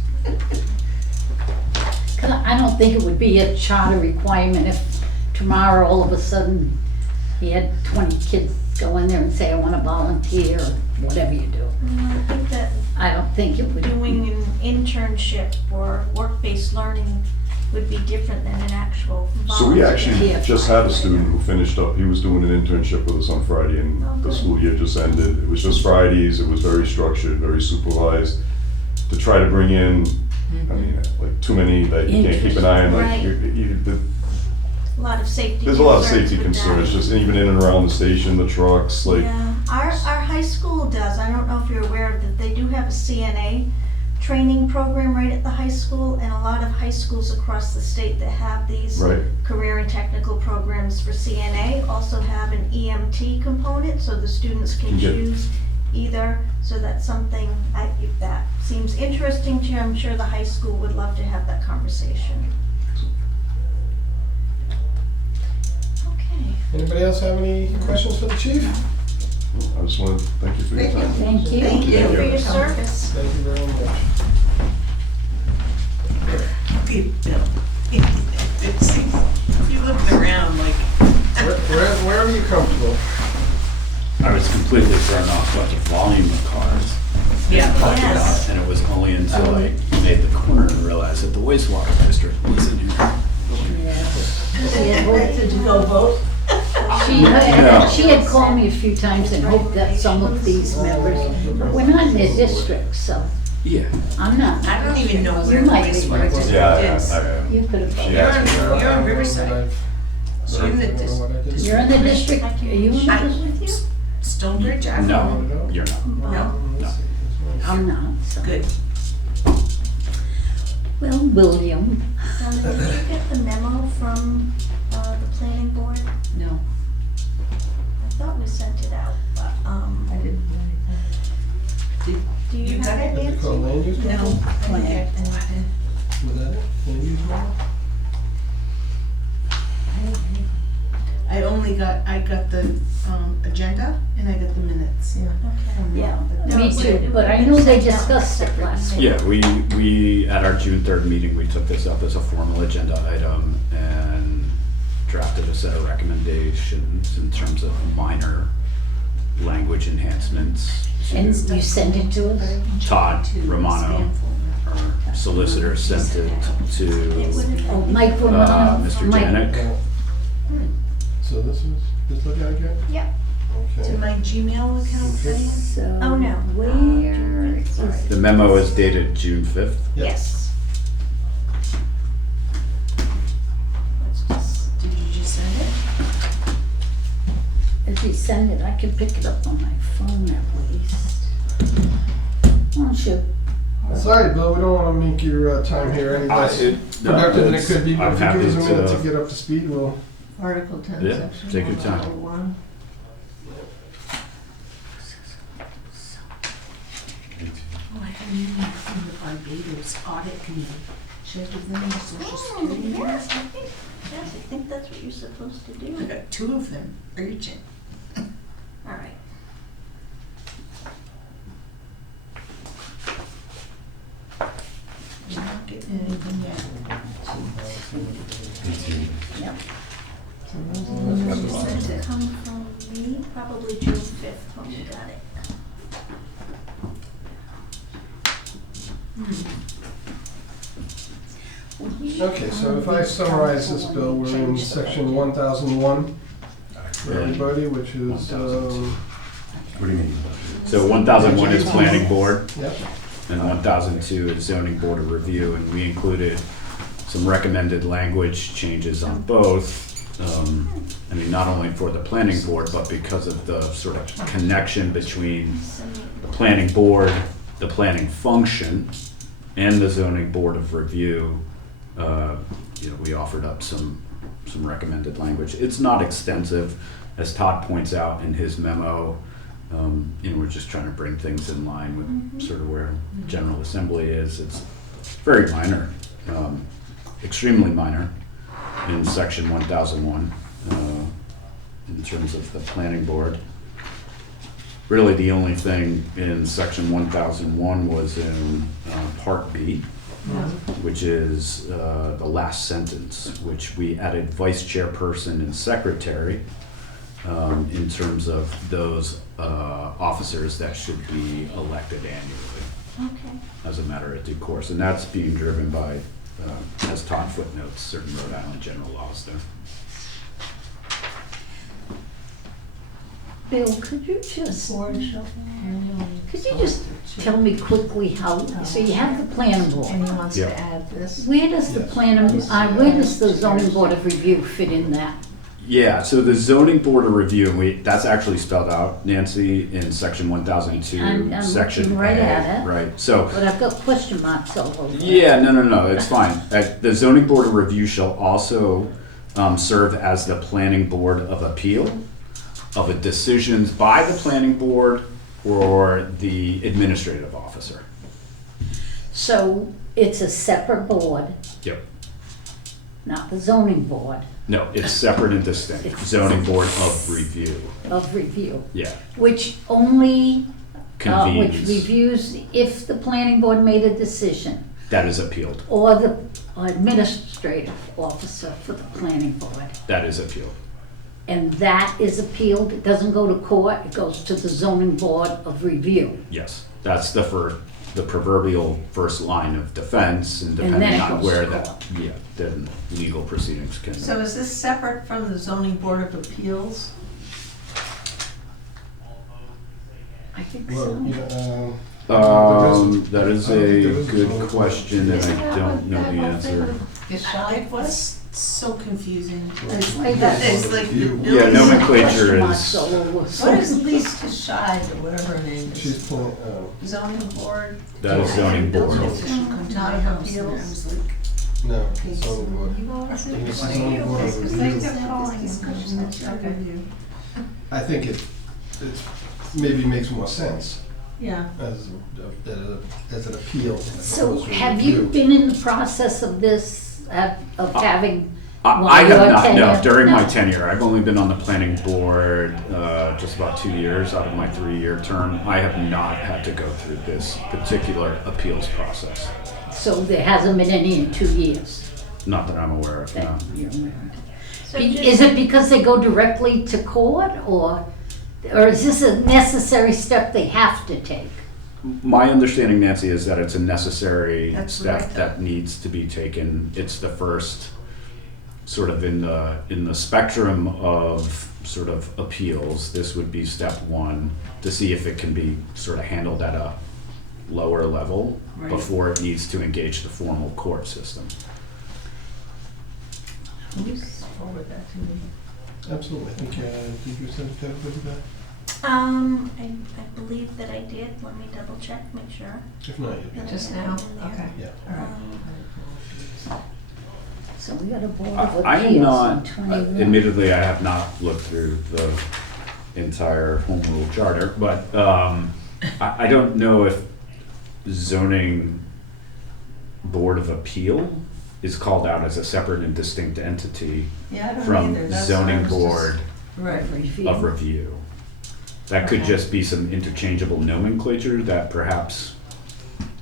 'Cause I don't think it would be a charter requirement if tomorrow, all of a sudden, you had 20 kids go in there and say, I wanna volunteer, or whatever you do. I think that I don't think it would. doing an internship or work-based learning would be different than an actual so we volunteer. actually Yeah. just had a student who finished up, he was doing an internship with us on Friday, and Oh, the good. school year just ended. It was just Fridays, it was very structured, very supervised, to try to bring in, like too many that you can't keep an eye on, like, Right. A lot of safety. there's a lot of concerns safety with that. concerns, just even in and around the station, the trucks, like, Yeah, our high school does, I don't know if you're aware of that, they do have a CNA training program right at the high school, and a lot of high schools across the state that have these right? career and technical programs for CNA also have an EMT component, so the students can Can get- choose either, so that's something, if that seems interesting to you, I'm sure the high school would love to have that conversation. Okay. Anybody else have any questions for the chief? I just want to thank you for your time. Thank you. Thank you Thank for you. your service. Thank you very much. Okay, Bill. It seems, if you look around, like, Where are you comfortable? I was completely thrown off by the volume of cars yeah, parked Yes. out, and it was only until I made the corner and realized that the wastewater district was in here. Did you go vote? She had called me a few times and hoped that some of these members, we're not in their district, so Yeah. I'm not. I don't even know You where might be. wastewater district Yeah, is. You could have. She You're asked me on, that. you're on Riverside. So you're in the You're in the district, I are can you in the check district? with you. Stonebridge, I don't know. No, you're not. No, I'm not, so. good. Well, William. Donna, did you get the memo from the planning board? No, I thought we sent it out, but, I didn't. do you You have got it, it? Nancy? Call land use No, control? I plan. Was that it? Can you use mine? I got the agenda and I got the minutes. Yeah. Yeah, No, me it too, would but I have knew been they sent out discussed it separately. last week. Yeah, we, at our June 3rd meeting, we took this up as a formal agenda item and drafted a set of recommendations in terms of minor language enhaments. to- And you sent it to us? Todd Romano, our solicitor, sent it to Oh, Mike Romano? Mr. Mike- Janik. So this is, just look at it again? Yep. To Okay. my Gmail account, Diane? So, Oh, no. where is The memo is dated June 5th. Yeah. Yes. Let's just, Did you just send it? If you send it, I can pick it up on my phone at least. Oh, shoot. Sorry, Bill, we don't wanna make your time here any less productive than it could be, but I'm if you give us a happy minute to- to get up to speed, we'll. Article 10, Yeah, section take your time. 101. Oh, I had an email from the Barbados Audit Committee. Should I give them the social oh, security number? yes, I think that's what you're supposed to I do. got two of them, urgent. All right. You're not getting anything yet. Yep. Sent it come from me, probably June 5th when we got it. Okay, so if I summarize this bill, we're in section 1001 for everybody, which is, What do you mean? So 1001 is planning board yep, and 1002 is zoning board of review, and we included some recommended language changes on both. I mean, not only for the planning board, but because of the sort of connection between the planning board, the planning function, and the zoning board of review. We offered up some recommended language. It's not extensive, as Todd points out in his memo. We're just trying to bring things in line with sort of where General Assembly is. It's very minor, extremely minor in section 1001 in terms of the planning board. Really, the only thing in section 1001 was in part B, which is the last sentence, which we added vice chairperson and secretary in terms of those officers that should be elected annually Okay. as a matter of due course. And that's being driven by, as Todd footnotes, certain Rhode Island general laws there. Bill, could you just Board shall annually. Could you just tell me quickly how, so you have the planning And board. he wants Yeah. to add this. Where does the where does the zoning board of review fit in that? Yeah, so the zoning board of review, and that's actually spelled out, Nancy, in section 1002, I'm section looking right A, at it. right? So, But I've got question marks all over it. yeah, no, it's fine. The zoning board of review shall also serve as the planning board of appeal of a decisions by the planning board or the administrative officer. So it's a separate board, Yep. not the zoning board No, it's separate and distinct. Zoning board of review. of review, Yeah. which only, which Convenes. reviews if the planning board made a decision, That is appealed. or the administrative officer for the planning board. That is appealed. And that is appealed, it doesn't go to court, it goes to the zoning board of review. Yes, that's the proverbial first line of defense, and then depending it on goes where to that, court. yeah, then legal proceedings can. So is this separate from the zoning board of appeals? I think well, so. That is a good question, and I don't know the answer. It was so confusing. Right there. It's like the Yeah, building. Yeah, nomenclature Question marks is, all over. What is Lisa Scheid, or whatever her name is? She's pulling, Zoning board? that is zoning board. Official come to my Not house and I appeals. was like, no, Okay, it's on the board. This This is zoning board of Because review. they kept calling him. I think it maybe makes more sense Yeah. as an appeal. So opposed to a have you review. been in the process of this, of having? I one of have your not, no, tenure? during my No. tenure, I've only been on the planning board just about 2 years out of my 3-year term. I have not had to go through this particular appeals process, So there hasn't been any in 2 years? not that I'm aware of, no. that you're aware of? So Is it because they go directly to court, or is this a necessary step they have to take? My understanding, Nancy, is that it's a necessary That's what I step thought. that needs to be taken. It's the first sort of in the spectrum of sort of appeals. This would be step one to see if it can be sort of handled at a lower level Right. before it needs to engage the formal court system. Please forward that to me. Absolutely. I think, did you send everybody that? I believe that I did. Let me double check, make sure. If not, you'll be. Just now? Okay. Yeah. All right. So we got a board of I am appeals not, in 21. admittedly, I have not looked through the entire home rule charter, but I don't know if zoning board of appeal is called out as a separate and distinct entity Yeah, I don't from either. That's what I zoning was just- board Right. of review. That could Okay. just be some interchangeable nomenclature that perhaps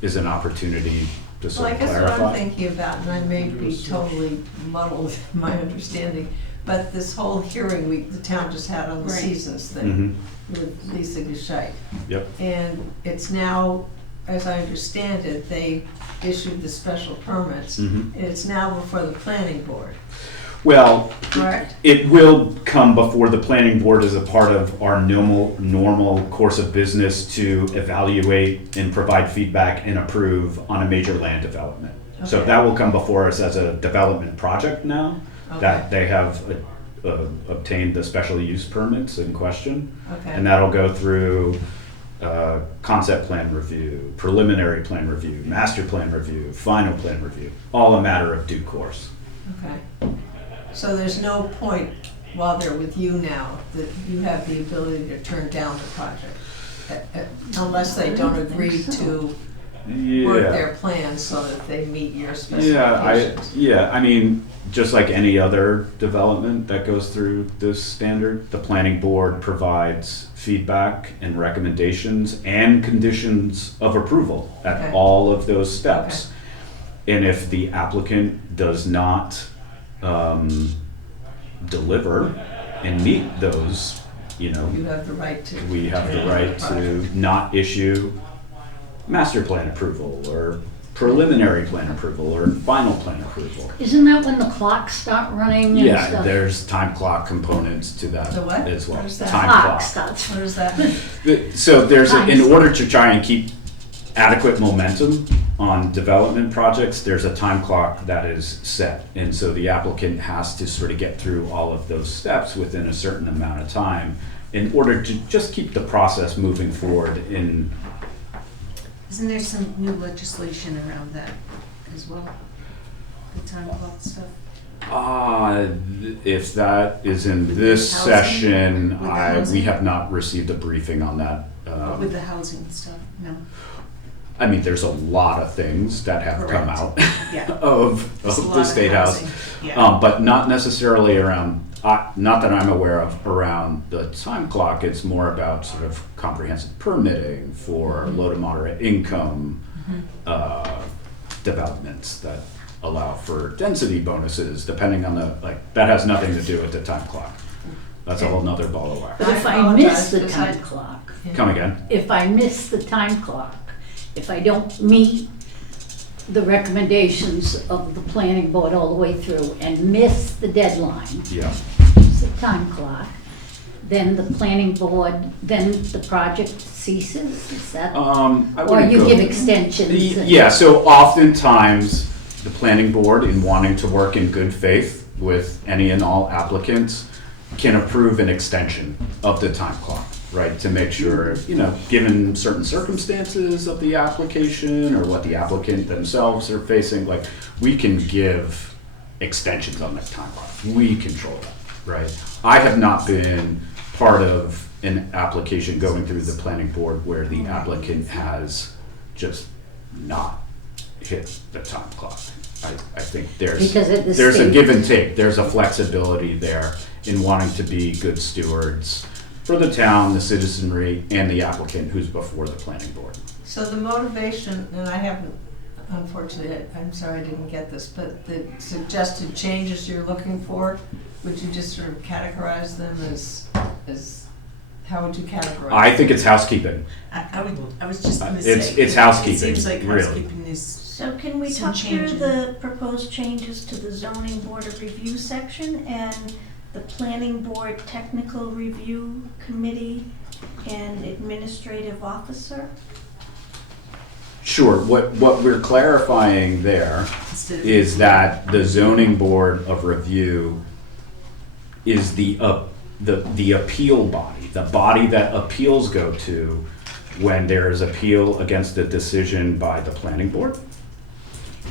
is an opportunity to Well, sort I of guess what I'm clarify. thinking about, and I may be totally muddled in my understanding, but this whole hearing the town just had on the Right. seasons thing Mhm. with Lisa Geshite. Yep. And it's now, as I understand it, they issued the special permits. Mhm. And it's now before the planning board, Well, correct? it will come before the planning board as a part of our normal course of business to evaluate and provide feedback and approve on a major land development. So Okay. that will come before us as a development project now, that Okay. they have obtained the special use permits in question. Okay. And that'll go through concept plan review, preliminary plan review, master plan review, final plan review, all a matter of due course. Okay. So there's no point, while they're with you now, that you have the ability to turn down the project? Unless they don't agree to work their plans so that they meet your specifications? I mean, just like any other development that goes through this standard, the planning board provides feedback and recommendations and conditions of approval at Okay. all of those steps. And if the applicant does not deliver and meet those, You have the right to. we have the turn down right project. to not issue master plan approval or preliminary plan approval or final plan approval. Isn't that when the clocks start running and Yeah, stuff? there's time clock components to that The what? as well. What is that? Time Clock clock. starts. What does that mean? So there's, in Time. order to try and keep adequate momentum on development projects, there's a time clock that is set. And so the applicant has to sort of get through all of those steps within a certain amount of time in order to just keep the process moving forward in. Isn't there some new legislation around that as well? The time clock stuff? If that is in this Housing? session, With the we housing? have not received a briefing on that. With the housing stuff? No? I mean, there's a lot of things that have come Correct. out Yeah. of There's a lot the of State House. housing. Yeah. But not necessarily around, not that I'm aware of around the time clock. It's more about sort of comprehensive permitting for low to moderate income developments that allow for density bonuses, depending on that has nothing to do with the time clock. That's a whole nother ball of wax. But if I I miss apologize, the 'cause time I- clock, Come again? if I miss the time clock, if I don't meet the recommendations of the planning board all the way through and miss the deadline, Yeah. the time clock, then the planning board, then the project ceases, is that? I Or wouldn't you go- give extensions? and- Yeah, so oftentimes, the planning board, in wanting to work in good faith with any and all applicants, can approve an extension of the time clock, right? To make sure, given certain circumstances of the application or what the applicant themselves are facing, we can give extensions on the time clock. We control that, right? I have not been part of an application going through the planning board where the applicant has just not hit the time clock. I think Because at this there's a stage- give and take, there's a flexibility there in wanting to be good stewards for the town, the citizenry, and the applicant who's before the planning board. So the motivation, and I haven't, unfortunately, I'm sorry I didn't get this, but the suggested changes you're looking for, would you just sort of categorize them as how would you categorize? I think it's housekeeping. I was just gonna say. It's housekeeping, It seems like really. housekeeping is, So can we Some talk through changes. the proposed changes to the zoning board of review section and the planning board technical review committee and administrative officer? Sure, what we're clarifying there instead of. is that the zoning board of review is the appeal body, the body that appeals go to when there is appeal against a decision by the planning board,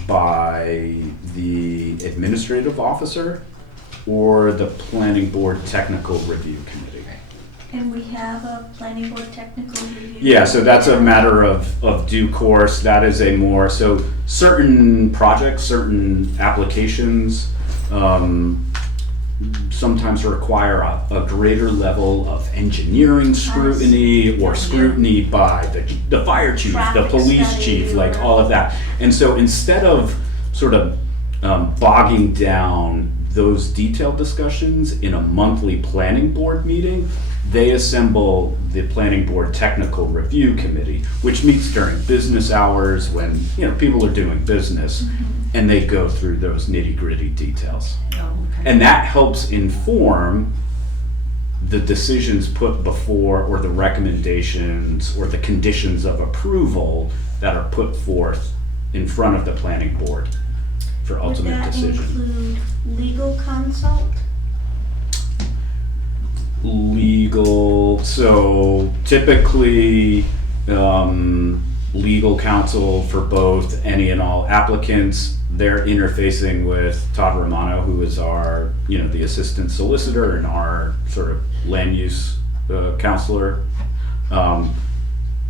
by the administrative officer, or the planning board technical review committee. And we have a planning board technical review? Yeah, so that's a matter of due course. That is a more, so certain projects, certain applications, sometimes require a greater level of engineering scrutiny or scrutiny by the fire chief, the Traffic police study chief, like or- all of that. And so instead of sort of bogging down those detailed discussions in a monthly planning board meeting, they assemble the planning board technical review committee, which meets during business hours when, you know, people are doing business, and they go through those nitty-gritty details. Oh, okay. And that helps inform the decisions put before, or the recommendations, or the conditions of approval that are put forth in front of the planning board for ultimate decision. Would that include legal consult? Legal, so typically, legal counsel for both any and all applicants, they're interfacing with Todd Romano, who is our, you know, the assistant solicitor and our sort of land use counselor.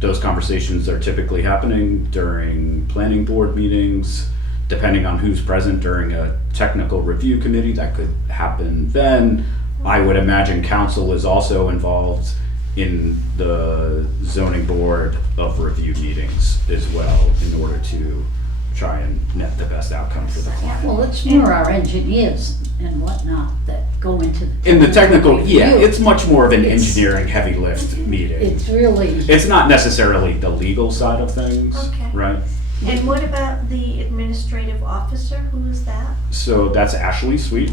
Those conversations are typically happening during planning board meetings. Depending on who's present during a technical review committee, that could happen then. I would imagine council is also involved in the zoning board of review meetings as well, in order to try and net the best outcome for the client. Well, it's more our engineers and whatnot that go into the. In the technical, yeah, review. it's much more of an It's- engineering heavy lift meeting. It's really, It's not necessarily the legal side of things, Okay. right? And what about the administrative officer? Who is that? So that's Ashley Sweet,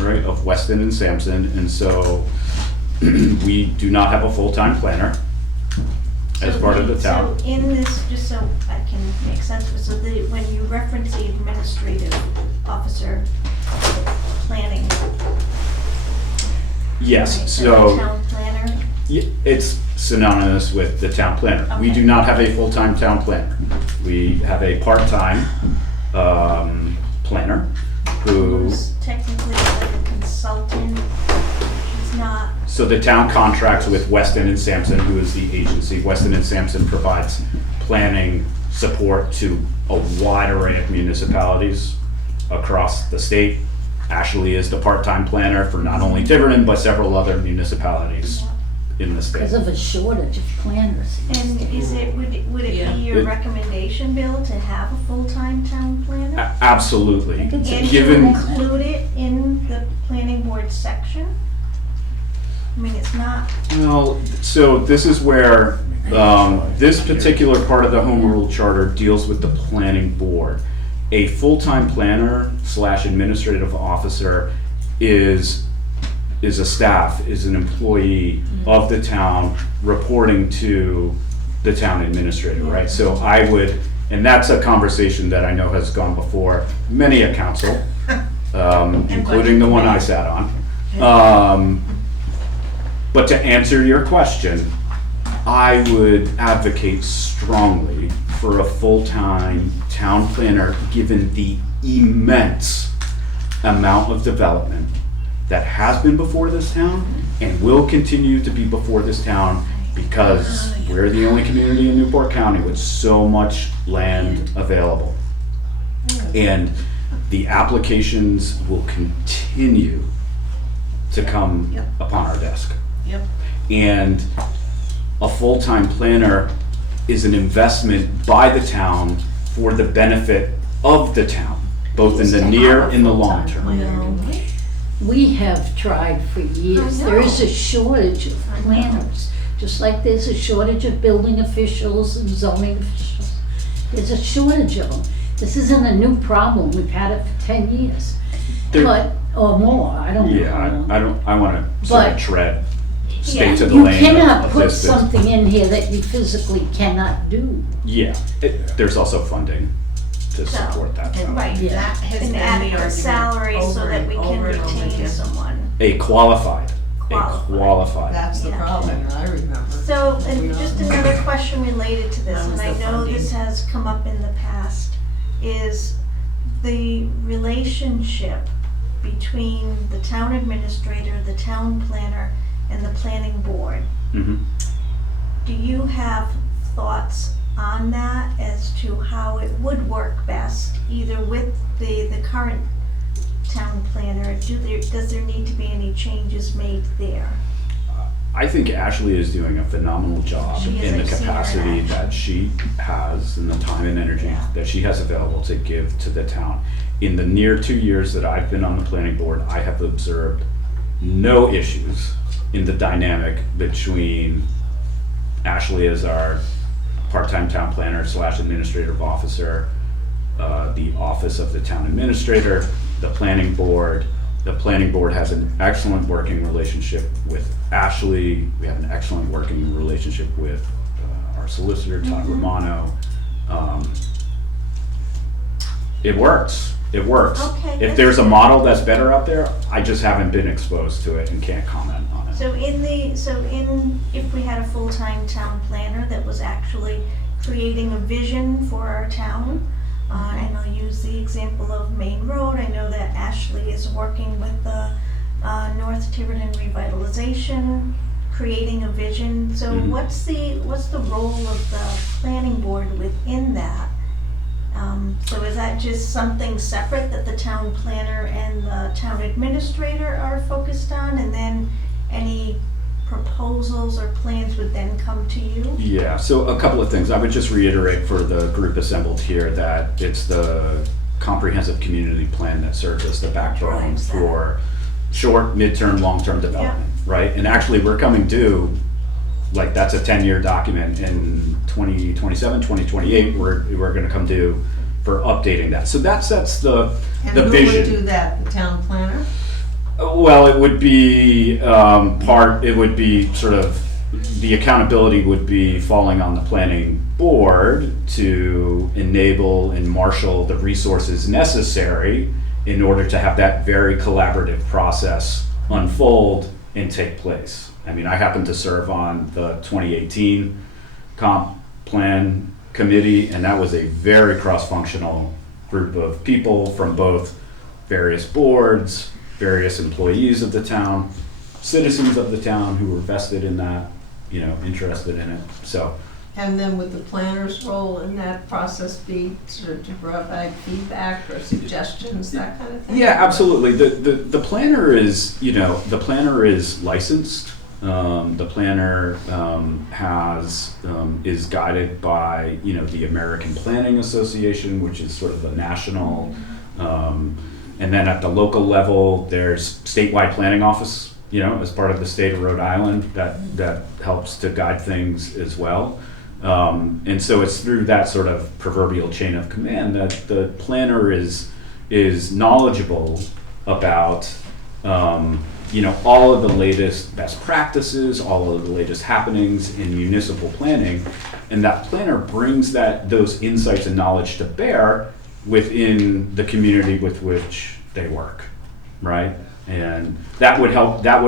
right, of Weston and Sampson, and so we do not have a full-time planner as part of the town. So in this, just so I can make sense, of it, so when you reference the administrative officer planning. Yes, right, so and the town planner, it's synonymous with the town planner. We Okay. do not have a full-time town planner. We have a part-time planner who, who's technically like a consultant, he's not, so the town contracts with Weston and Sampson, who is the agency. Weston and Sampson provides planning support to a wide array of municipalities across the state. Ashley is the part-time planner for not only Tiverton, but several other municipalities in the state. because of a shortage of planners. and is it, would it Yeah. be your It- recommendation, Bill, to have a full-time town planner? Absolutely. I think And to Given, include it in the planning board section? I mean, it's not, well, so this is where, this particular part of the home rule charter deals with the planning board. A full-time planner / administrative officer is a staff, is an employee of the town reporting to the town administrator, right? So I would, and that's a conversation that I know has gone before many a council, including the one I sat on. But to answer your question, I would advocate strongly for a full-time town planner, given the immense amount of development that has been before this town and will continue to be before this town because we're the only community in Newport County with so much land available. And the applications will continue to come Yep. upon our desk. Yep. And a full-time planner is an investment by the town for the benefit of the town, both in the near and the long term. We have tried for years. There is a shortage of I know. planners, just like there's a shortage of building officials and zoning officials. There's a shortage of them. This isn't a new problem. We've had it for 10 years. There- But, or more, I don't know. Yeah, I wanna sort of But- tread, stay Yeah. to the You lane cannot of put this. That's- something in here that you physically cannot do. Yeah, there's also funding to So, support that. And so. right, Yeah. that has been An the adequate argument salary so over that and we can over and over retain again. someone. A qualified. Qualified. That's the Yeah. problem, I remember. So, We and don't- just another question related to this, That was and I the know this funding. has come up in the past, is the relationship between the town administrator, the town planner, and the planning board. Mhm. Do you have thoughts on that as to how it would work best, either with the current town planner? Does there need to be any changes made there? I think Ashley is doing a phenomenal job She is, in the I've seen her in capacity action. that she has and the time and energy Yeah. that she has available to give to the town. In the near 2 years that I've been on the planning board, I have observed no issues in the dynamic between Ashley as our part-time town planner / administrative officer, the office of the town administrator, the planning board. The planning board has an excellent working relationship with Ashley. We have an excellent working relationship with our solicitor, Todd Romano. It works. It works. Okay, If that's there's a good. model that's better out there, I just haven't been exposed to it and can't comment on it. So if we had a full-time town planner that was actually creating a vision for our town, and I'll use the example of Main Road, I know that Ashley is working with the North Tiverton revitalization, creating a vision. So Mhm. what's the role of the planning board within that? So is that just something separate that the town planner and the town administrator are focused on, and then any proposals or plans would then come to you? Yeah, so a couple of things. I would just reiterate for the group assembled here that it's the comprehensive community plan that serves as the backbone Drives that. for short, midterm, long-term development, right? And actually, we're coming due, like, that's a 10-year document in 2027, 2028, we're gonna come due for updating that. So that sets the And the who vision. would do that, the town planner? Well, it would be it would be sort of, the accountability would be falling on the planning board to enable and marshal the resources necessary in order to have that very collaborative process unfold and take place. I mean, I happen to serve on the 2018 comp plan committee, and that was a very cross-functional group of people from both various boards, various employees of the town, citizens of the town who were vested in that, interested in it. So, And then would the planner's role in that process be to provide feedback or suggestions, that kind of thing? yeah, absolutely. The planner is, licensed. The planner is guided by, the American Planning Association, which is sort of the national. And then at the local level, there's statewide planning office, as part of the state of Rhode Island that helps to guide things as well. And so it's through that sort of proverbial chain of command that the planner is knowledgeable about, all of the latest best practices, all of the latest happenings in municipal planning. And that planner brings those insights and knowledge to bear within the community with which they work, right? And that would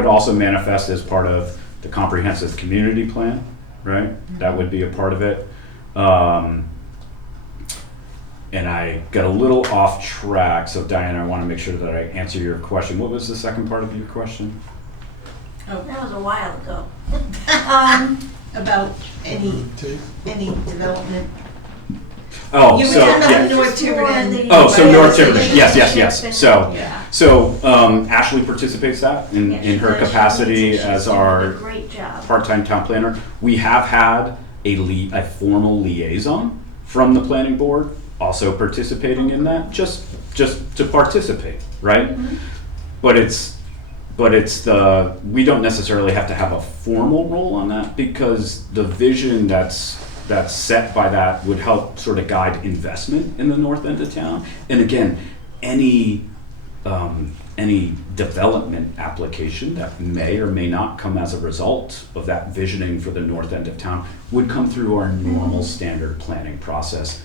also manifest as part of the comprehensive community plan, right? That would be a part of it. And I got a little off track, so Diana, I want to make sure that I answer your question. What was the second part of your question? Oh, a while ago. About any development. Oh, You so, were talking about yeah. North Tiverton. Oh, so North Tiverton. Tiverton, yes. So, Yeah. Ashley participates that in her Yeah, she capacity does. She's as doing our a great job. part-time town planner. We have had a formal liaison from the planning board also participating in that, just to participate, right? But it's we don't necessarily have to have a formal role on that, because the vision that's set by that would help sort of guide investment in the north end of town. And again, any development application that may or may not come as a result of that visioning for the north end of town would come through our normal standard planning process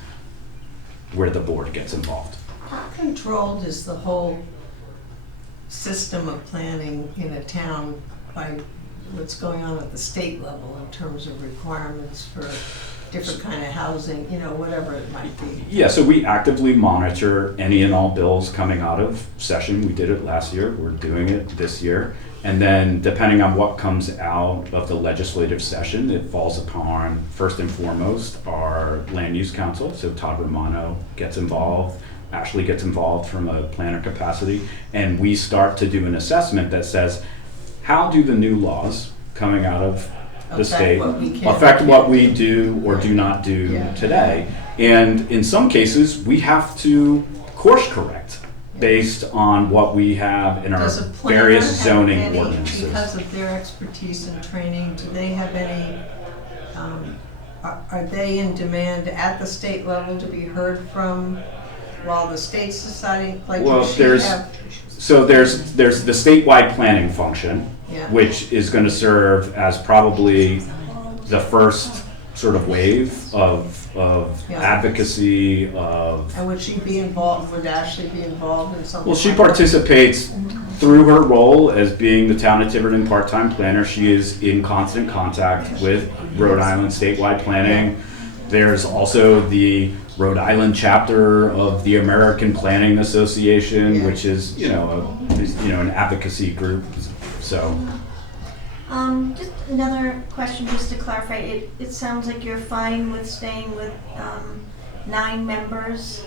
where the board gets involved. How controlled is the whole system of planning in a town by what's going on at the state level in terms of requirements for different kind of housing, whatever it might be? Yeah, so we actively monitor any and all bills coming out of session. We did it last year, we're doing it this year. And then depending on what comes out of the legislative session, it falls upon, first and foremost, our land use council. So Todd Romano gets involved, Ashley gets involved from a planner capacity, and we start to do an assessment that says, how do the new laws coming out of the state affect what we do or do not do today? And in some cases, we have to course correct based on what we have in our Does a planner various have zoning any, ordinances. because of their expertise and training, do they have any, are they in demand at the state level to be heard from while the state's deciding, like, Well, does she there's the statewide planning function, Yeah. which is going to serve as probably the first sort of wave of Yeah. advocacy of. And would she be involved, would Ashley be involved in something? Well, she like that? participates through her role as being the town of Tiverton part-time planner. She is in constant contact with Rhode Island statewide planning. There's also the Rhode Island chapter of the American Planning Association, Yeah. which is, an advocacy group. So, Just another question, just to clarify, it sounds like you're fine with staying with 9 members?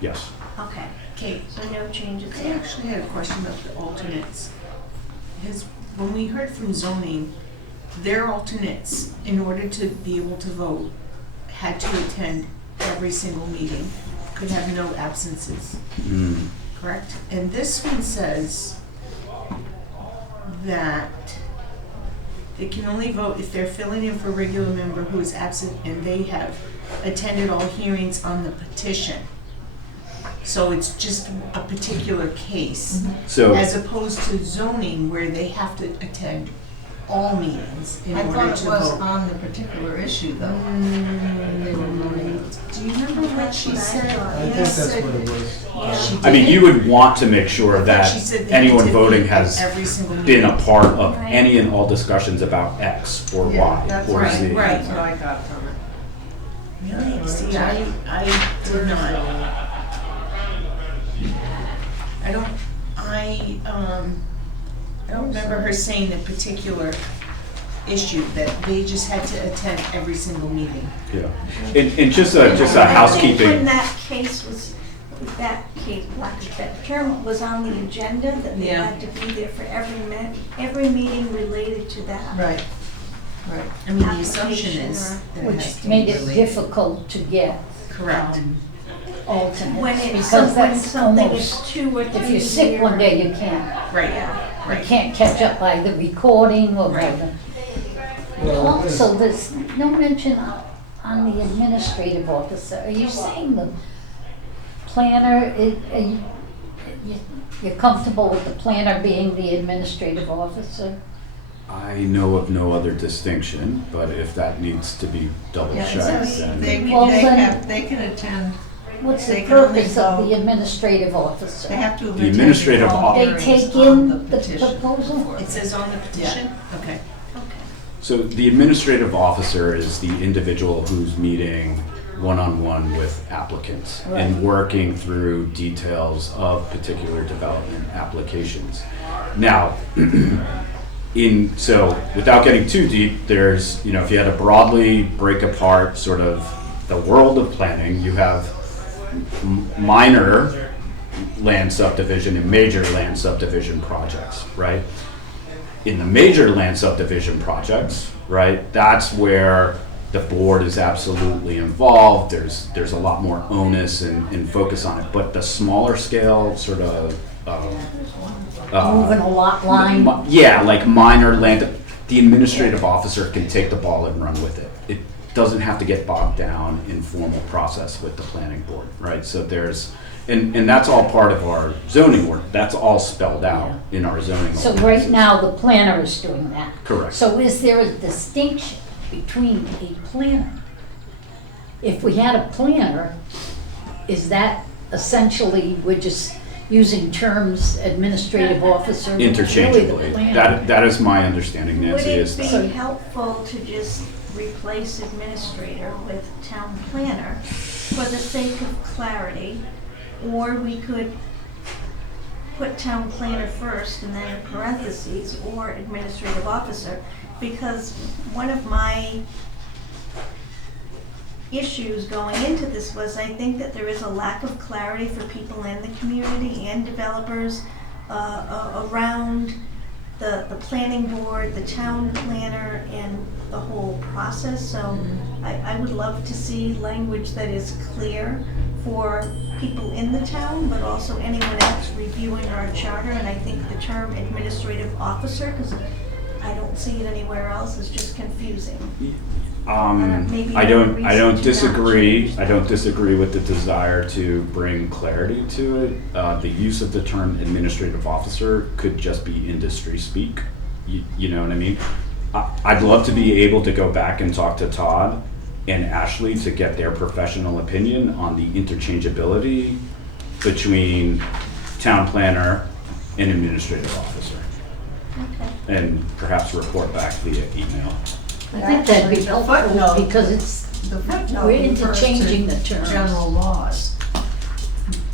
yes. Okay, Okay, so no changes I there. actually had a question about the alternates. When we heard from zoning, their alternates, in order to be able to vote, had to attend every single meeting, could have no absences, Mm. correct? And this one says that they can only vote if they're filling in for a regular member who is absent and they have attended all hearings on the petition. So it's just a particular case, So, as opposed to zoning where they have to attend all meetings in I order thought to it was vote. on the particular issue, though. They were voting. Do you remember what she said? I think that's what it was. She I mean, did? you would want to make sure I that thought she said they anyone had to voting be has at every single been a meeting. part of Right. any and all discussions about X or Yeah, Y that's or right, Z. right. That's what I got from it. Really? See, I did not. I don't remember her saying a particular issue, that they just had to attend every single meeting. Yeah. And just a I think housekeeping. when that case, lack of a better term, was on the agenda, that they Yeah. had to be there for every meeting related to that. Right, right. I mean, the assumption Application is or- that it has Which to be made it related. difficult to get Correct. alternates. When it's, Because when that's something is almost, 2 or 3 if you're sick one years. day, you can't. Right, Yeah. You right. can't catch up by the recording or by Right. the. Well, Also, there's no mention on the administrative officer. Are you saying the planner, you're comfortable with the planner being the administrative officer? I know of no other distinction, but if that needs to be double Yeah, checked, so then. Well, they can attend, What's They the can only purpose of vote- the administrative officer? they have to have The attended administrative all officer- They hearings take on in the the petition. proposal? It says on the petition? Okay. Okay. So the administrative officer is the individual who's meeting one-on-one with applicants and working through details of particular development applications. Now, So without getting too deep, there's, if you had to broadly break apart sort of the world of planning, you have minor land subdivision and major land subdivision projects, right? In the major land subdivision projects, right, that's where the board is absolutely involved. There's a lot more onus and focus on it. But the smaller scale sort of Moving a lot line. yeah, like minor land, the administrative officer can take the ball and run with it. It doesn't have to get bogged down in formal process with the planning board, right? So and that's all part of our zoning work. That's all spelled out in our zoning So ordinances. right now, the planner is doing that. Correct. So is there a distinction between a planner? If we had a planner, is that essentially, we're just using terms administrative officer? Really the Interchangeably. planner. That is my understanding, Would Nancy, it is be helpful to just replace administrator with town planner for the sake of clarity? Or we could put town planner first and then in parentheses, or administrative officer, because one of my issues going into this was I think that there is a lack of clarity for people in the community and developers around the planning board, the town planner, and the whole process. So I would love to see language that is clear for people in the town, but also anyone else reviewing our charter. And I think the term administrative officer, because I don't see it anywhere else, is just confusing. Maybe I don't reason to not disagree. change I don't disagree with the desire to bring clarity to it. The use of the term administrative officer could just be industry speak. You know what I mean? I'd love to be able to go back and talk to Todd and Ashley to get their professional opinion on the interchangeability between town planner and administrative officer, Okay. and perhaps report back via email. I think that'd be Actually, the helpful footnote- because it's, The footnote we're refers to interchanging the terms. general laws.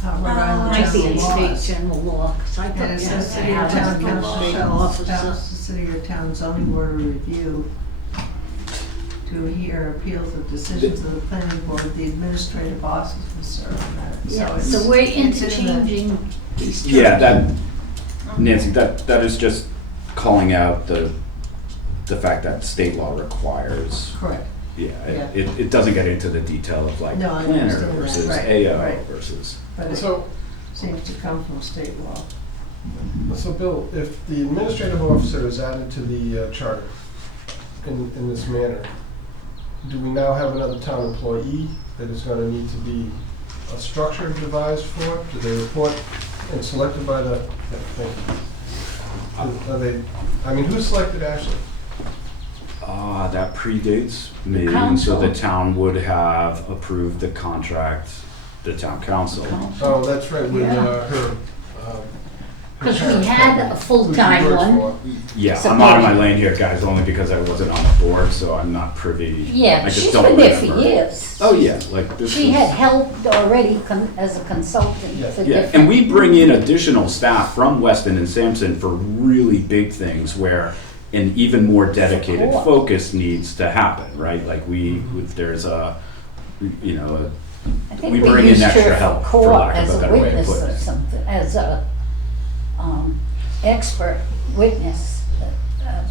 Rhode Island Might be general in state laws. general law, 'cause I And thought it you says had city to or have town an council administrative shall officer. establish the city or town zoning board of review to hear appeals of decisions of the planning board, the administrative officer on that. Yeah, it's- so we're it's in the- interchanging these terms. Yeah, that, Nancy, that is just calling out the fact that state law requires, Correct. yeah, Yeah. it doesn't get into the detail of like No, I planner understand that. versus Right, AO right. versus. But it So, seems to come from state law. so Bill, if the administrative officer is added to the charter in this manner, do we now have another town employee that is gonna need to be a structure devised for? Do they report and selected by the, are they, I mean, who selected Ashley? That predates me, and so council. the town would have approved the contract, the town council. Oh, that's right, with Yeah. her. Because we had a full-time one. Yeah, So I'm out of my maybe- lane here, guys, only because I wasn't on the board, so I'm not privy. Yeah, I just she's don't been there for remember. years. Oh, yeah, like this She is- had helped already as a consultant Yeah. for Yeah, different. and we bring in additional staff from Weston and Sampson for really big things where an even more dedicated Support. focus needs to happen, right? Like there's a, I think we we bring in used extra her help, for for court lack of as a a better way of witness putting or it. something, as a expert witness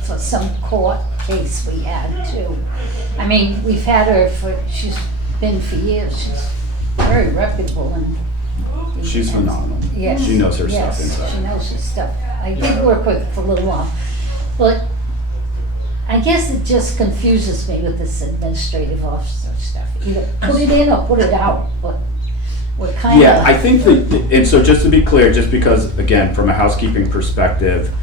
for some court case we had too. I mean, we've had her she's been for years. She's very reputable and. She's phenomenal. Yes. She knows her yes, stuff inside. she knows her stuff. I did work with her for a little while, but I guess it just confuses me with this administrative officer stuff. Either put it in or put it out, but we're kind of. Yeah, I think that, and so just to be clear, just because, again, from a housekeeping perspective,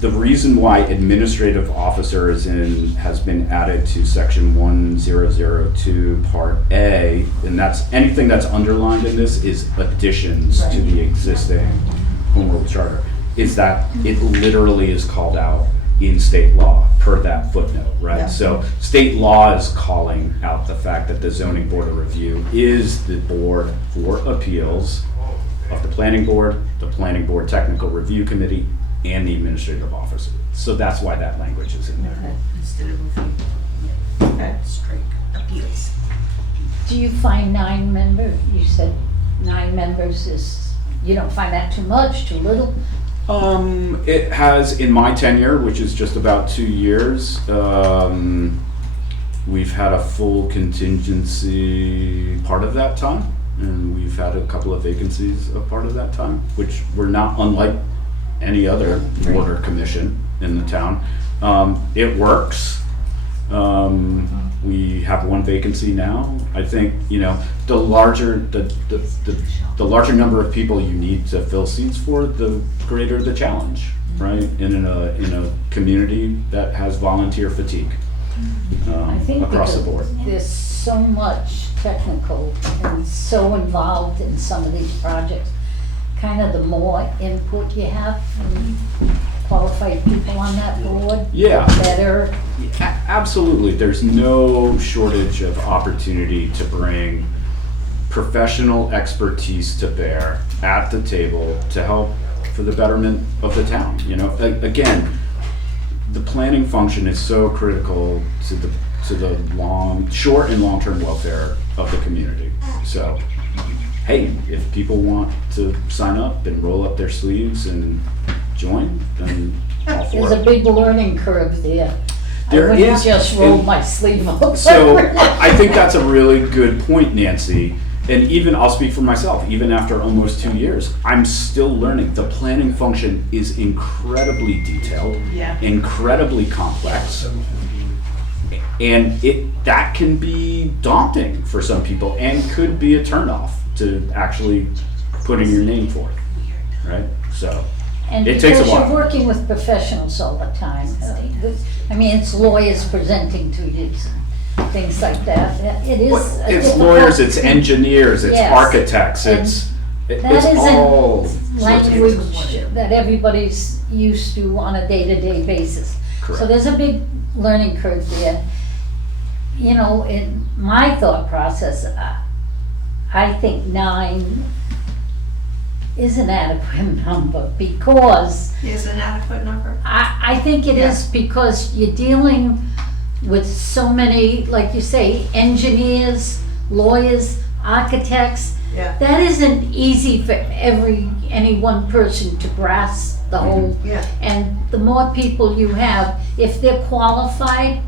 the reason why administrative officer has been added to section 1002 part A, and that's, anything that's underlined in this is additions to the existing home rule charter, is that it literally is called out in state law per that footnote, right? Yeah. So state law is calling out the fact that the zoning board of review is the board for appeals of the planning board technical review committee, and the administrative So that's why that language is in there. Okay. Instead of a few. Okay. Strike appeals. Do you find 9 members, you said 9 members is, you don't find that too much, too little? It has, in my tenure, which is just about 2 years, we've had a full contingency part of that time, and we've had a couple of vacancies a part of that time, which were not unlike any other board or commission in the town. It works. We have 1 vacancy now. I think, you know, the larger number of people you need to fill seats for, the greater the challenge, right? In a community that has volunteer fatigue I think across the because board. there's so much technical and so involved in some of these projects, kind of the more input you have from qualified people on that board, Yeah. better. Absolutely. There's no shortage of opportunity to bring professional expertise to bear at the table to help for the betterment of the town. You know, again, the planning function is so critical to the short and long-term welfare of the community. So, hey, if people want to sign up and roll up their sleeves and join, then all for There's a it. big learning curve there. There I wouldn't is, just roll and- my sleeve up. So I think that's a really good point, Nancy. And even, I'll speak for myself, even after almost 2 years, I'm still learning. The planning function is incredibly detailed, Yeah. incredibly complex. And that can be daunting for some people and could be a turnoff to actually putting your name for it, right? So, And It takes a because while. you're working with professionals all the time, I mean, it's lawyers presenting to you, things like that. It is a it's difficult- lawyers, it's engineers, it's Yes. architects, And it's that all isn't sorts of language that everybody's used to on a day-to-day basis. So Correct. there's a big learning curve there. You know, in my thought process, I think 9 is an adequate number because Is an adequate number? I think it is because you're dealing with so many, like you say, engineers, lawyers, architects. Yeah. That isn't easy for any one person to grasp the whole. Yeah. And the more people you have, if they're qualified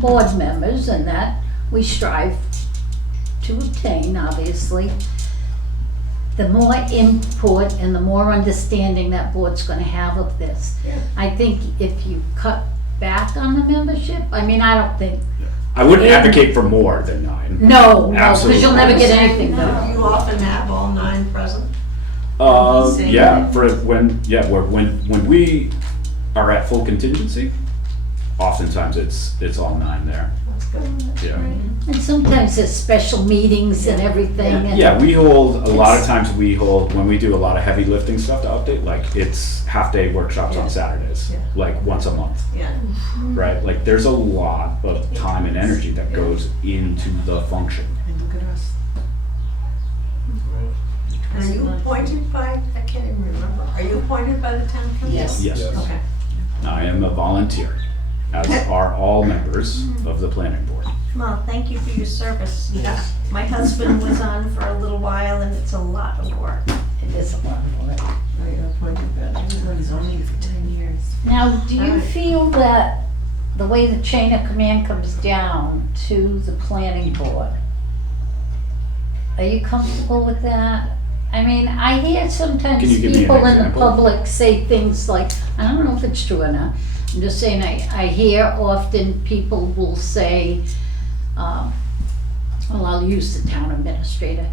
board members, and that we strive to obtain, obviously, the more input and the more understanding that board's gonna have of this. Yeah. I think if you cut back on the membership, I mean, I don't think, I wouldn't advocate for more than 9. no, because you'll Absolutely. never get anything done. Do you often have all 9 present? Same Yeah, thing. for when we are at full contingency, oftentimes it's all 9 there. That's good. Yeah. And sometimes there's special meetings and everything. and- Yeah, a lot of times when we do a lot of heavy lifting stuff to update, like it's half-day workshops on Saturdays, Yeah. like once a month, Yeah. right? Like there's a lot of time and energy that goes into the function. And look at us. Are you appointed by, I can't even remember, are you appointed by the town council? Yes. Yes, Yes. Okay. I am a volunteer, as are all members of the planning board. Well, thank you for your service. Yeah. My husband was on for a little while and it's a lot of work. It is a lot of work. Are you appointed by I was on zoning for 10 years. Now, do you Alright. feel that the way the chain of command comes down to the planning board, are you comfortable with that? I mean, I hear sometimes Can you give me an people in the example? public say things like, I don't know if it's true or not, I'm just saying, I hear often people will say, well, I'll use the town administrator,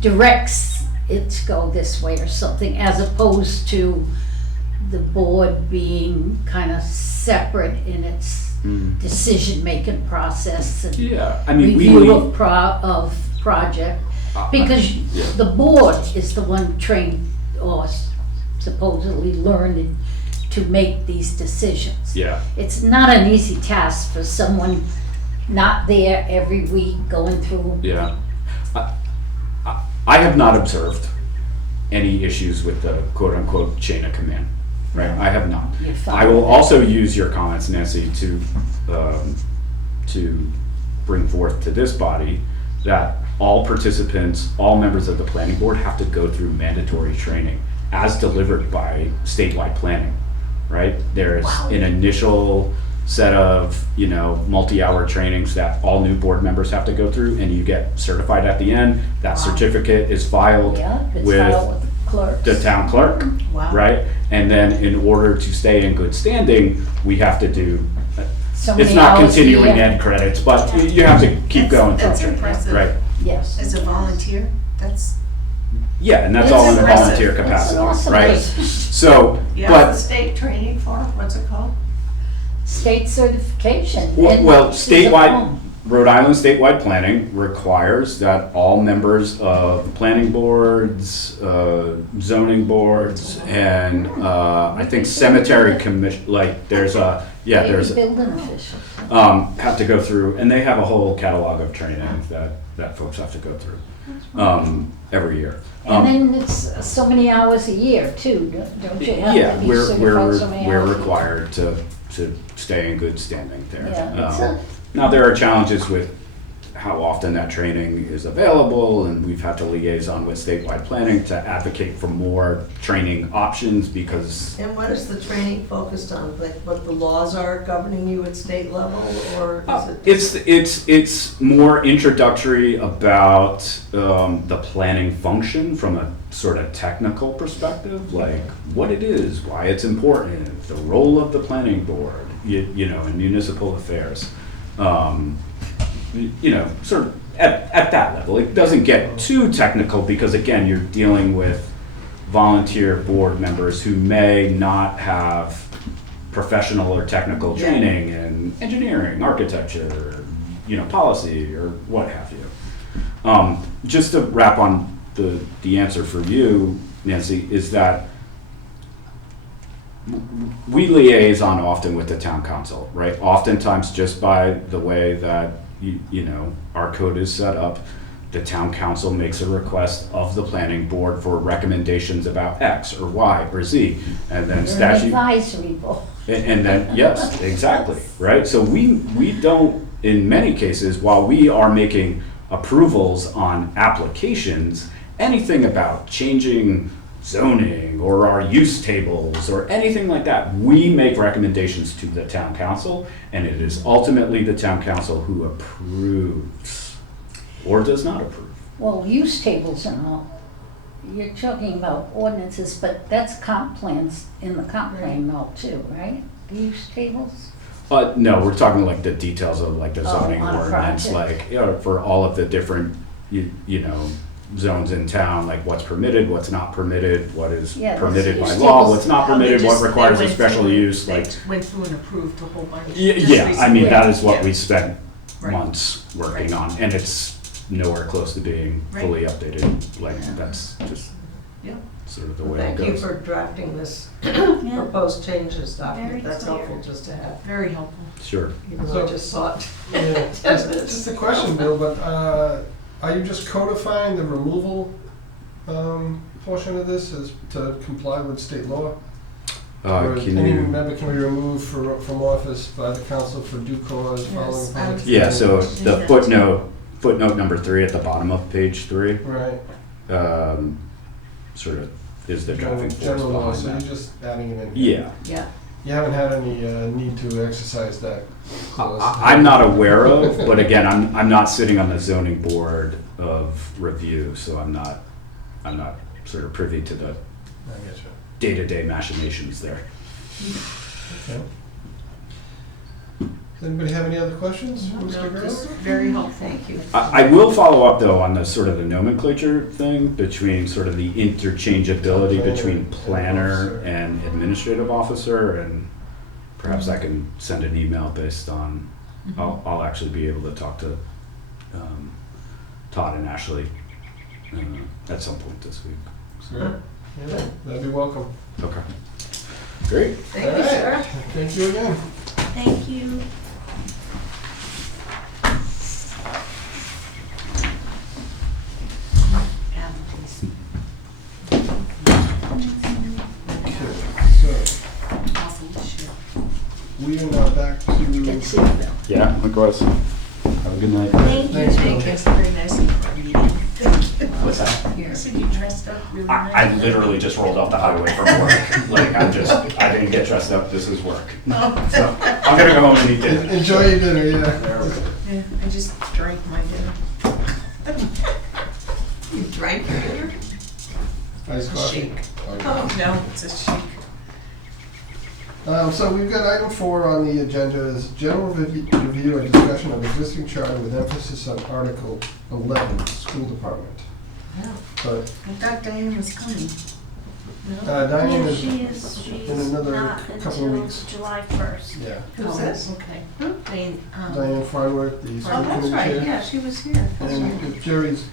directs it to go this way or something, as opposed to the board being kind of separate in its decision-making process and Yeah, I mean, review of project. Because yeah. the board is the one trained or supposedly learned to make these decisions. Yeah, It's not an easy task for someone not there every week going through. yeah. I have not observed any issues with the quote-unquote chain of command. right? I have not. You're I fine. will also use your comments, Nancy, to bring forth to this body that all participants, all members of the planning board have to go through mandatory training as delivered by statewide planning, right? There's an initial set of, multi-hour trainings that all new board members have to go through, and you get certified at the end. That certificate is filed Yeah, it's with filed with clerks. the town clerk, Wow. right? And then in order to stay in good standing, we have to do, So it's many not hours a continuing year. ed credits, but you have to keep going through That's training, impressive. right? Yes. As a volunteer, that's, Yeah, and that's It's all in a impressive. volunteer It's an capacity, awesome right? business. So, but, state training for, what's it called? State certification. well, and she's a statewide, home. Rhode Island statewide planning requires that all members of planning boards, zoning boards, and, I think cemetery commission, like, there's a, yeah, Maybe there's, building officials. have to go through, and they have a whole catalog of training that folks have to go through, every year. And then it's so many hours a year too, don't you have Yeah, to be we're certified so many hours? required to stay in good standing there. Yeah, it's Now, there are challenges with how often that training is available, and we've had to liaison with statewide planning to advocate for more training options because, And what is the training focused on, like what the laws are governing you at state level, or is it? it's more introductory about the planning function from a sort of technical perspective, like what it is, why it's important, the role of the planning board, in municipal affairs. Sort of at that level. It doesn't get too technical because, again, you're dealing with volunteer board members who may not have professional or technical training in engineering, architecture, policy, or what have you. Just to wrap on the answer for you, Nancy, is that we liaison often with the town council, right? Oftentimes, just by the way that our code is set up, the town council makes a request of the planning board for recommendations about X or Y or Z, and then They're an statute. advisory board. And then, yes, exactly, right? So we don't, in many cases, while we are making approvals on applications, anything about changing zoning or our use tables or anything like that, we make recommendations to the town council, and it is ultimately the town council who approves or does not approve. Well, use tables and all, you're talking about ordinances, but that's comp plans in the comp plan and all too, right? The use tables? No, we're talking like the details of like the Oh, zoning on a ordinance, project. like, for all of the different, zones in town, like what's permitted, what's not permitted, what is Yeah, that's permitted by use law, tables. what's not How they permitted, what just- requires they a went special through- use, they like. went through and approved a whole bunch. just Yeah, I recently. mean, that is what Yeah. we spent Right. months working Right. on, and it's nowhere close to being Right. fully updated, like, that's just Yeah. sort of the way it Thank you goes. for drafting this Yeah. proposed changes document, Very that's clear. helpful just to have, Very helpful. Sure. even though So- I just saw it. Yeah, just a question, Bill, but are you just codifying the removal portion of this as to comply with state law? Or Can any you, member can be removed from office by the council for due cause following Yes, public yeah, so hearing? the footnote number 3 at the bottom of page 3, Right. sort of is the driving force General law, behind so you're that. just adding it in. Yeah. Yeah. You haven't had any need to exercise that clause? I'm not aware of, but again, I'm not sitting on the zoning board of review, so I'm not sort of privy to the I get you. day-to-day machinations there. Okay. Does anybody have any other questions for Mr. No, Grillo? just very helpful. Thank you. I will follow up though on the sort of the nomenclature thing between sort of the interchangeability between planner and administrative officer, and perhaps I can send an email based on, I'll actually be able to talk to Todd and Ashley at some point this week. Great. Yeah, that'd be welcome. Okay. Great. Thank All you, right. sir. Thank you again. Thank you. Okay, so. back to. Get seatbelt. Yeah, likewise. Have a good night. Thank you. Thanks, Thank you, it's very nice of you for meeting. What's that? You said you dressed up really nice. I literally just rolled off the highway from work. Like, I didn't get dressed up, this is work. So, I'm gonna go home and eat dinner. Enjoy your dinner, yeah. Yeah, I just drank my dinner. You drank your dinner? Iced coffee. Shake. Okay. Oh, no, it's a shake. So we've got item 4 on the agenda is general review and discussion of existing charter with emphasis on Article 11, school department. Yeah. But I thought Diane was coming. No? Diane Yeah, is, she's in another not couple of until weeks. July 1st. yeah, Who's this? Okay. Diane, Diane Farworth, the school Oh, that's committee right, chair. yeah, she was here. That's And right. if Jerry's,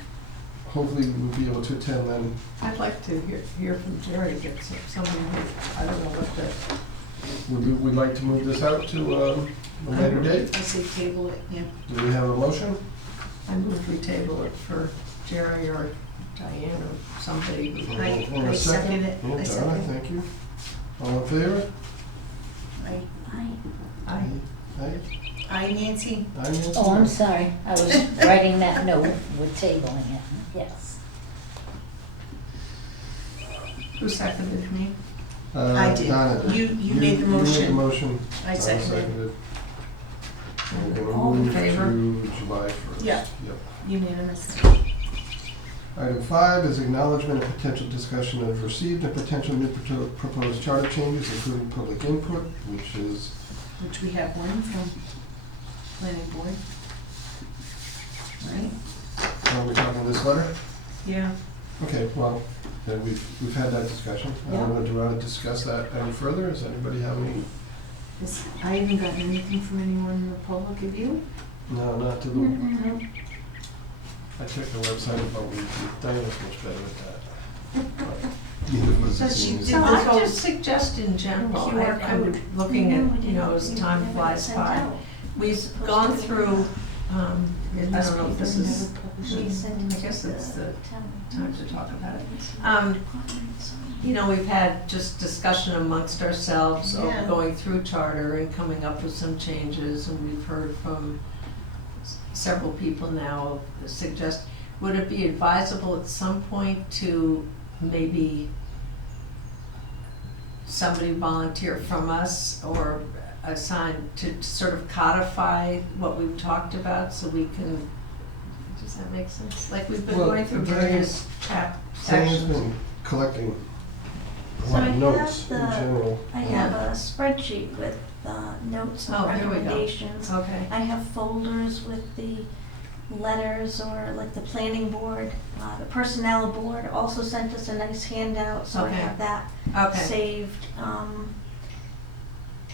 hopefully we'll be able to attend then. I'd like to hear from Jerry, get somebody who, I don't know what the, We'd like to move this out to a later date. I say table it, yeah. Do we have a motion? I move we table it for Jerry or Diane or somebody. who- And a I second it. Yeah, I Donna, second. thank you. All in favor? I, I, Aye. I, Nancy. Aye, Nancy? Oh, I'm sorry, I was writing that note with tabling it, yes. who seconded me? I did. Donna did. You made the motion. You made the motion. I Donna seconded. And we're All gonna in move favor? to July 1st. Yeah. Yep. Unanimous. Item 5 is acknowledgement of potential discussion of received and potential new proposed charter changes, including public input, which is, Which we have one from planning board. Right? are we talking this letter? Yeah. Okay, well, then we've had that discussion. I don't know, do you want to discuss that any further? Does anybody have any? I haven't gotten anything from anyone in the public, have you? No, not to the, Mm-mm. I checked the website about weekly. Diana's much better at that. Neither was So she the did So seniors. I just suggest in general, QR I'm code. looking No, we at, you know, didn't. as We time never flies sent by. out. We've Supposed gone to. through, I don't know if this is, She sent it I guess to it's the town. time to talk about it. You know, we've had just discussion amongst ourselves of Yeah. going through charter and coming up with some changes, and we've heard from several people now suggest, would it be advisable at some point to maybe somebody volunteer from us or assign to sort of codify what we've talked about so we can, does that make sense? Like we've been Well, going through various Diane's sections. been collecting a So lot I of have notes in the- general. I have a spreadsheet with notes and Oh, here we go. recommendations. Okay. I have folders with the letters or like the planning board, the personnel board also sent us a nice handout, so I Okay. have that Okay. saved.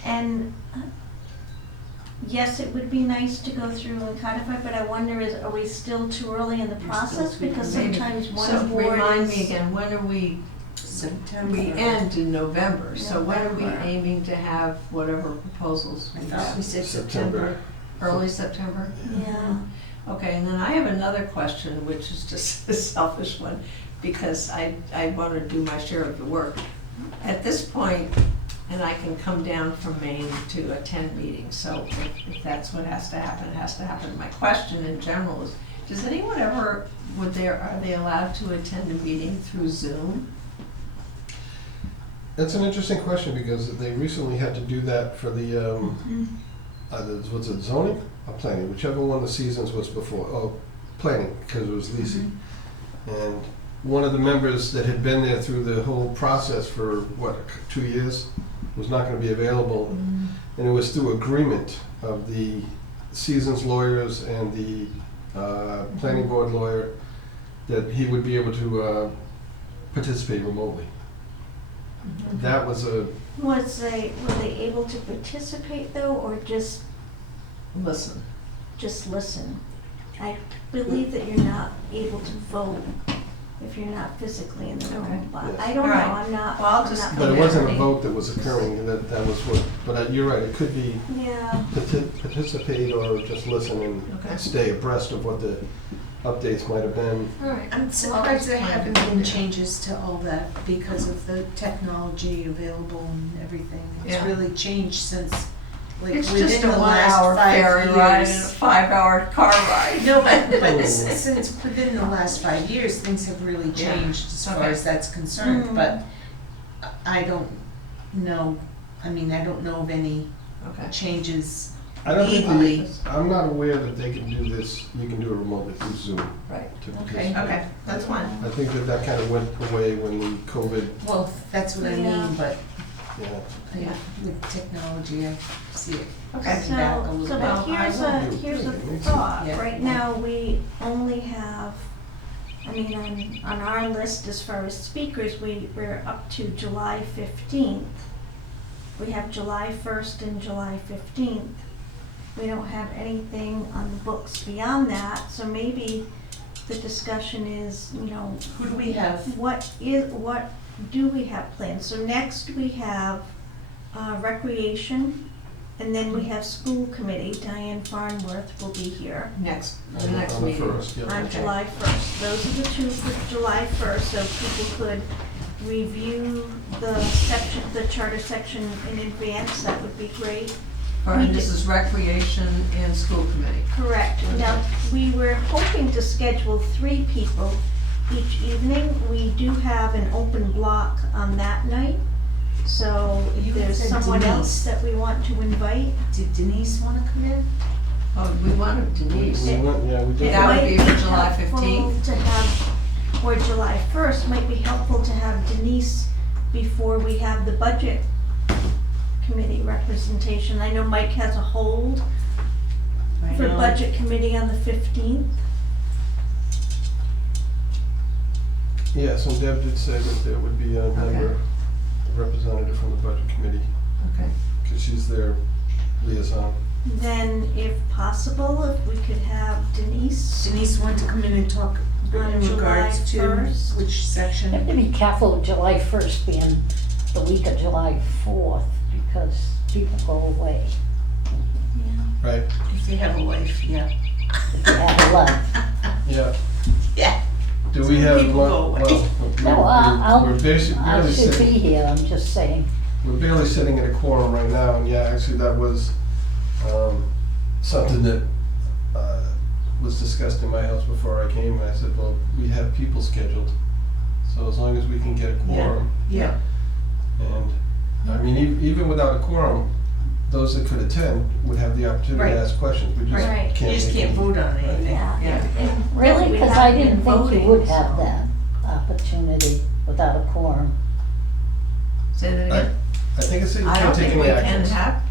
And yes, it would be nice to go through and codify, but I wonder are we still too early in the process? Because Maybe. sometimes So one board remind is. me again, when are we, September. we end in November, so when are we November. aiming to have whatever proposals I we thought we have? said September. September. Early September? Yeah. Okay, and then I have another question, which is just a selfish one, because I want to do my share of the work. At this point, and I can come down from Maine to attend meetings, so if that's what has to happen, it has to happen. My question in general is, does anyone ever, are they allowed to attend a meeting through Zoom? That's an interesting question because they recently had to do that for the, was it zoning or planning? Whichever one of the seasons was before. Oh, planning, because it was Lisi. And one of the members that had been there through the whole process for, 2 years, was not going to be available. And it was through agreement of the seasons lawyers and the planning board lawyer that he would be able to participate remotely. That was a, Were they able to participate though, or just Listen, listen? I believe that you're not able to vote if you're not physically in the Okay. room, but Yes. I don't know, All right. I'm not. Well, I'll I'm just not but it Okay. wasn't a familiar. vote that was occurring, and that was what, but you're right, it could be Yeah, participate or just listen Okay. and stay abreast of what the updates might have been. all right. I'm surprised there haven't been changes to all that because of the technology available and everything. It's Yeah. really changed since like It's within just a the last 1 hour 5 ferry ride and a years. 5 hour car ride. No, but since within the last 5 years, things have really Yeah. changed as far Okay. as that's concerned, Mm. but I don't know, I mean, I don't know of any Okay. changes. I don't think Legally. I'm not aware that they can do this, you can do it remotely through Zoom. Right. to Okay. participate. Okay, that's fine. I think that kind of went away when the COVID, Well, that's what I Yeah. mean, but yeah. Yeah. with technology, I see it Okay. coming back a So, little so bit. but here's I a, will. here's a It makes thought, sense. right now, we only have, I mean, on our list as far as speakers, we're up to July 15th. We have July 1st and July 15th. We don't have anything on the books beyond that, so maybe the discussion is, you know, Who do we have? what do we have planned? So next we have recreation, and then we have school committee. Diane Farnworth will be here Next, the On next the meeting. first, yeah. on Okay. July 1st. Those are the two for July 1st, so people could review the charter section in advance. That would be great. Or We this did- is recreation and school committee. Correct. Now, we were hoping to schedule 3 people each evening. We do have an open block on that night. So if You there's said someone Denise. else that we want to invite, Did Denise wanna come in? Oh, we wanted Denise. We went, yeah, we it did. That would might be be for July helpful 15th. to have, or July 1st, might be helpful to have Denise before we have the budget committee representation. I know Mike has a hold I for know. budget committee on the 15th. Yes, and Deb did say that there would be a member, a representative from the budget committee, Okay. because she's their liaison. Then if possible, if we could have Denise. Denise wanted to come in and talk On in July regards to 1st. which You section. have to be careful of July 1st being the week of July 4th, because people go away Yeah. Right, If they have a life, yeah. if you have a life. yeah. Yeah. Do Some we have, people one- go away. No, well, we're basically I barely should be sitting, here, I'm just saying. we're barely sitting in a quorum right now, and yeah, actually that was, something that, was discussed in my house before I came, and I said, well, we have people scheduled, so as long as we can get a quorum, Yeah. and, I mean, even without a quorum, those that could attend would have the opportunity Right. to ask questions, we just Right. can't. You just make can't any- vote on Right. anything. Yeah. and Really? we Because I haven't didn't been think you voting, would have so- that opportunity without a quorum. Say that I, again. I think it's that you I don't can't take think we any can actions. have,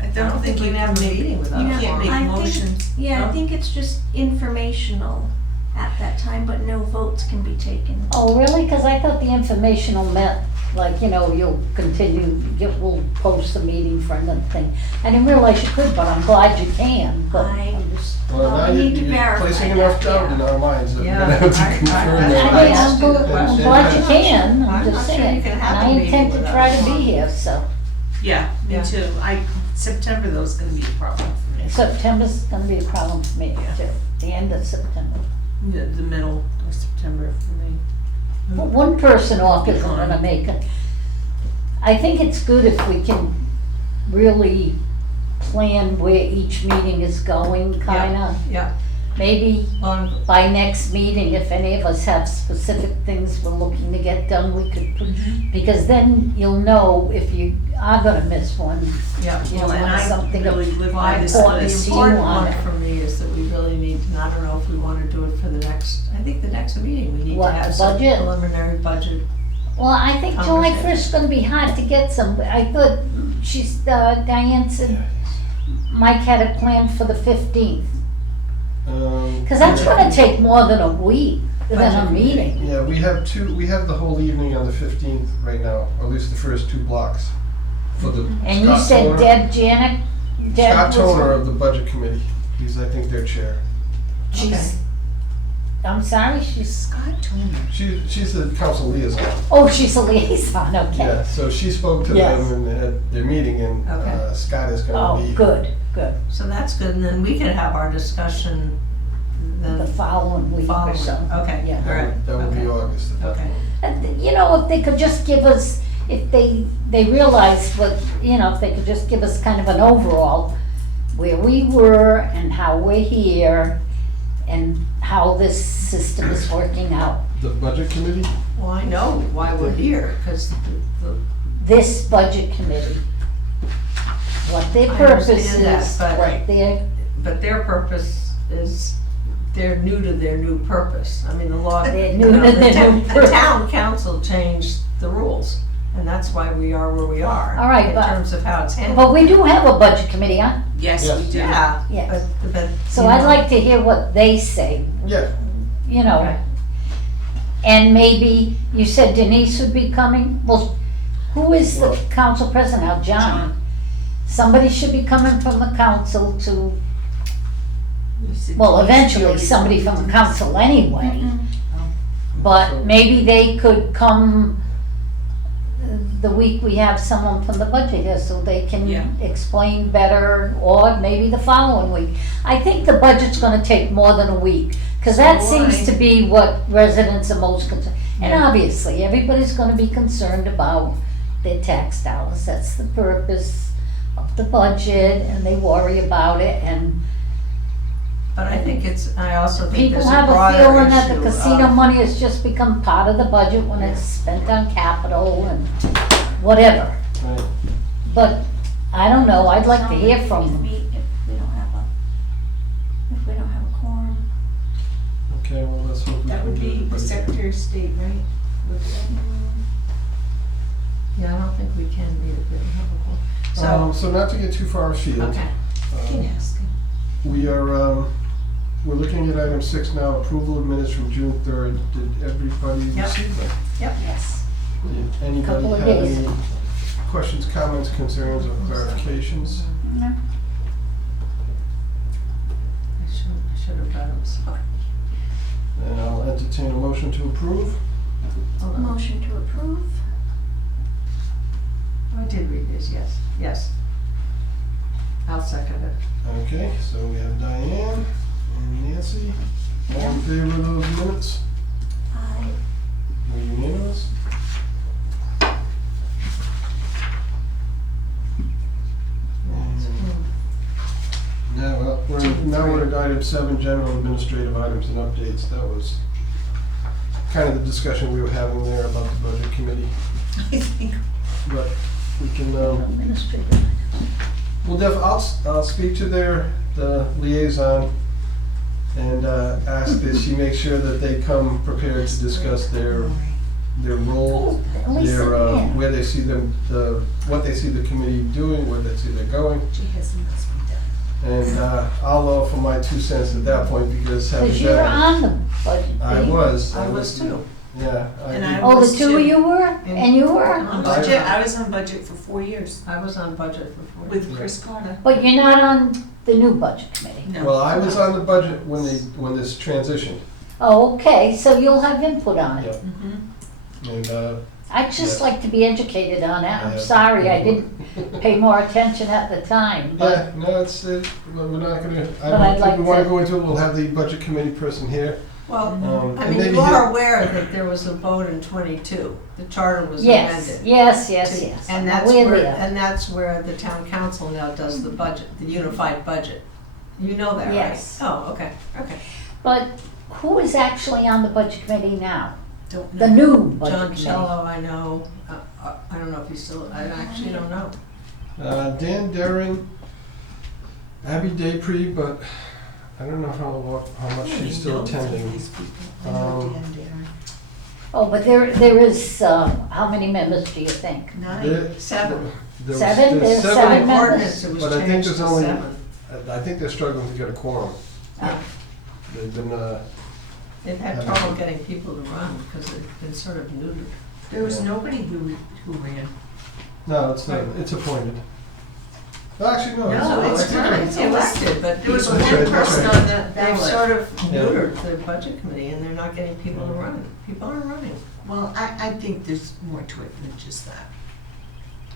I I don't think we can have a meeting without You a can't make quorum. I think- motions. Yeah, No? I think it's just informational at that time, but no votes can be taken. Oh, really? Because I thought the informational meant, like, you know, you'll continue, we'll post the meeting for another thing. I didn't realize you could, but I'm glad you can, but I'm just, Well, Well, now we need to you're verify placing that, enough doubt yeah. in our minds that we're Yeah, gonna have to I- confirm I- I that. mean, I- I'm glad you can, I'm I'm not just sure you saying. can And have a I meeting intend to without try a to be quorum. here, so Yeah, me Yeah. too. September though is gonna be a problem for me. September's gonna be a problem for me Yeah. too, the end of September. The middle of September for me. But one person off isn't Fine. gonna make it. I think it's good if we can really plan where each meeting is going, kinda. Yeah, Maybe well, by next meeting, if any of us have specific things we're looking to get done, we could put, because then you'll know if you are gonna miss one. yeah. You Well, and want I something to- really live by Well, this important the list. to important you on one it. for me is that we really need, and I don't know if we wanna do it for the next, I think the next meeting, we need to What, have the some budget? preliminary budget. Well, I think July Conversation. 1st is gonna be hard to get some, I thought, Diane said Mike had it planned for the 15th. Cause that's yeah. gonna take more than a week, than a Budget meeting. Yeah, we have the whole evening on the 15th right now, or at least the first 2 blocks for the And you Scott said Toner- Deb Janik? Deb Scott was- Toner of the budget committee, he's, I think, their chair. She's, I'm sorry, she's, Scott Toner. She's the council liaison. oh, she's a liaison, okay. Yeah, so she spoke to Yes. them at their meeting, and Okay. Scott is gonna Oh, be. good, good. So that's good, and then we can have our discussion The then following week or following, so. okay, Yeah. all right. That would be okay. August at that Okay. point. And, you know, if they could just give us, if they realized what, you know, if they could just give us kind of an overall, where we were and how we're here and how this system is working out. The budget committee? Well, I know why we're here, because This budget committee, what their I purpose understand that, is, but- what their, but their purpose is, they're new to their new purpose. I mean, the law, They're you new know, to their new the purpose. town council changed the rules, and that's why we are where we are. All right, in but- terms of how it's handled. but we do have a budget committee, huh? Yes, Yes. we do. Yeah, Yes. but. So you I'd know, like to hear what they say, Yeah. you know. okay. And maybe, you said Denise would be coming? Well, who is the Well- council president now? John? Somebody should be coming from the council to, well, eventually, somebody from the council anyway. But maybe they could come the week we have someone from the budget here, so they can Yeah. explain better, or maybe the following week. I think the budget's gonna take more than a week, cause that So seems I- to be what residents are most concerned. And Yeah. obviously, everybody's gonna be concerned about their tax dollars, that's the purpose of the budget, and they worry about it, and But I think I also think people there's a have a broader feeling that the issue casino of- money has just become part of the budget when it's spent on capital and whatever. Right. But, I don't know, I'd like to hear from If them. we don't have a quorum. Okay, well, let's hope we That can would get be the everybody. Secretary of State, right? Yeah, I don't think we can be if we don't have a quorum. So not to get too far afield. So, okay. Can ask him. We are, we're looking at item 6 now, approval of minutes from June 3rd. Did everybody Yep. receive them? Yes. Did anybody Couple of have days. any questions, comments, concerns, or clarifications? No. I should have read them, sorry. And I'll entertain a motion to approve. Hold on. Motion to approve. Oh, I did read this, yes, yes. I'll second it. Okay, so we have Diane and Nancy. All in favor of those minutes? Aye. We're unanimous? Now, we're at item 7, general administrative items and updates. That was kind of the discussion we were having there about the budget committee. I think But we can, Administrative. well, I'll speak to the liaison and ask that she make sure that they come prepared to discuss their role, At least, their, yeah. where they see them, what they see the committee doing, where they see they're going. she has must be done. And I'll offer my 2 cents at that point because having Because you're been- on the budget. I thing. was. I was too. Yeah. And I Oh, the was two too. of you were? And you were? On budget, I was on budget for 4 years I was on budget before. with Chris Carter. But you're not on the new budget committee? No. Well, I was on the budget when this transitioned. Oh, okay, so you'll have input on it. Yep. Mhm. And, I'd just Yeah. like to be educated on it. I'm Yeah. sorry, I didn't pay more attention at the time, but yeah, no, well, we're not gonna, I But I'd don't think we like wanna to- go into it. We'll have the budget committee person here. Well, And I mean, maybe you are he'll- aware that there was a vote in '22. The charter was yes, amended. yes, yes, to- yes. And I'm that's aware where, there. and that's where the town council now does the budget, the unified budget. You know that, right? Yes. Oh, okay, okay. But who is actually on the budget committee now? Don't The know. new budget John committee? Cello, I know, I don't know if he's still, I actually don't know. Dan Daring, Abby Daypre, but I don't know how much she's still attending. These people. I know Um, Dan Darren. Oh, but there is, how many members do you think? Nine. There- 7. there was- Seven? there's There's By seven members? ordinance, it was But I think changed to there's only- 7. I think they're struggling to get a quorum. Ah. They've been, They've had trouble getting people to run because they've been sort of neutered. There was Yeah. nobody who ran. no, it's not, it's appointed. Well, actually, no. No, it's it's elected. not. It's elected, but There was people- one That's right, that's person right. on that They've ballot. sort of Yeah. neutered the budget committee and they're not getting people to run. People aren't running. Well, I think there's more to it than just that.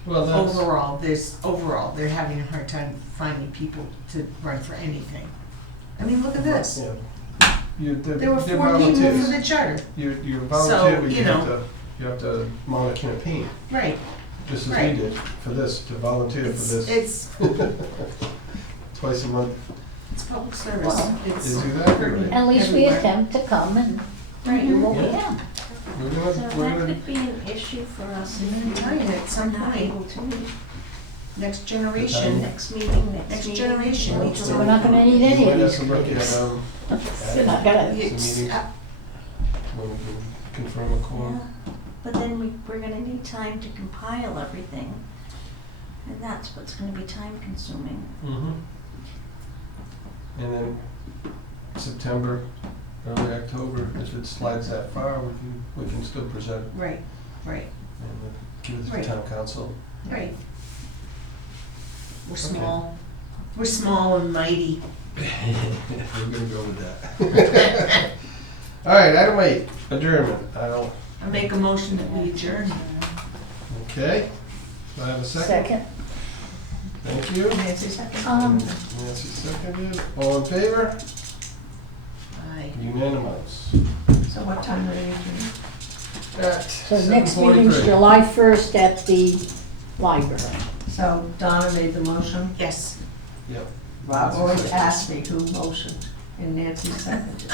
Well, that's, Overall, they're having a hard time finding people to run for anything. I mean, look at this. yeah. They're There were 4 people volunteers. for the charter. You're volunteer, but you you have know, to, you have to mount a campaign, Right. just as we Right. did for this, to volunteer for It's, this it's, twice a month. it's public service. Well, It's Is exactly pertinent right. At least we everywhere. attempt to come and Right. do what we Yeah. can. We're So gonna, that we're gonna, could be an issue for us I'm gonna if tell you, at some we're not point, able to meet. next generation, Next meeting, next next meeting. generation needs So to. we're not gonna need any we of might have these to look committees. at, You're not gonna, It's, meetings. when we can confirm a quorum. Yeah, but then we're gonna need time to compile everything. And that's what's gonna be time consuming. Mm-hmm. And then September, early October, if it slides that far, we can still present right, right, and give it to the Right. town council. right. We're small, we're small and mighty. We're gonna go with that. All right, item 8, adjournment. I make a motion that we adjourn. Okay, do I have a second? second. Thank you. Nancy, second? Nancy seconded. All in favor? Aye. Unanimous. So what time are you doing? At So the next meeting's 7:43. July 1st at the library. So Donna made the motion. Yes. Yep. Rob always asks me who motioned, and Nancy seconded.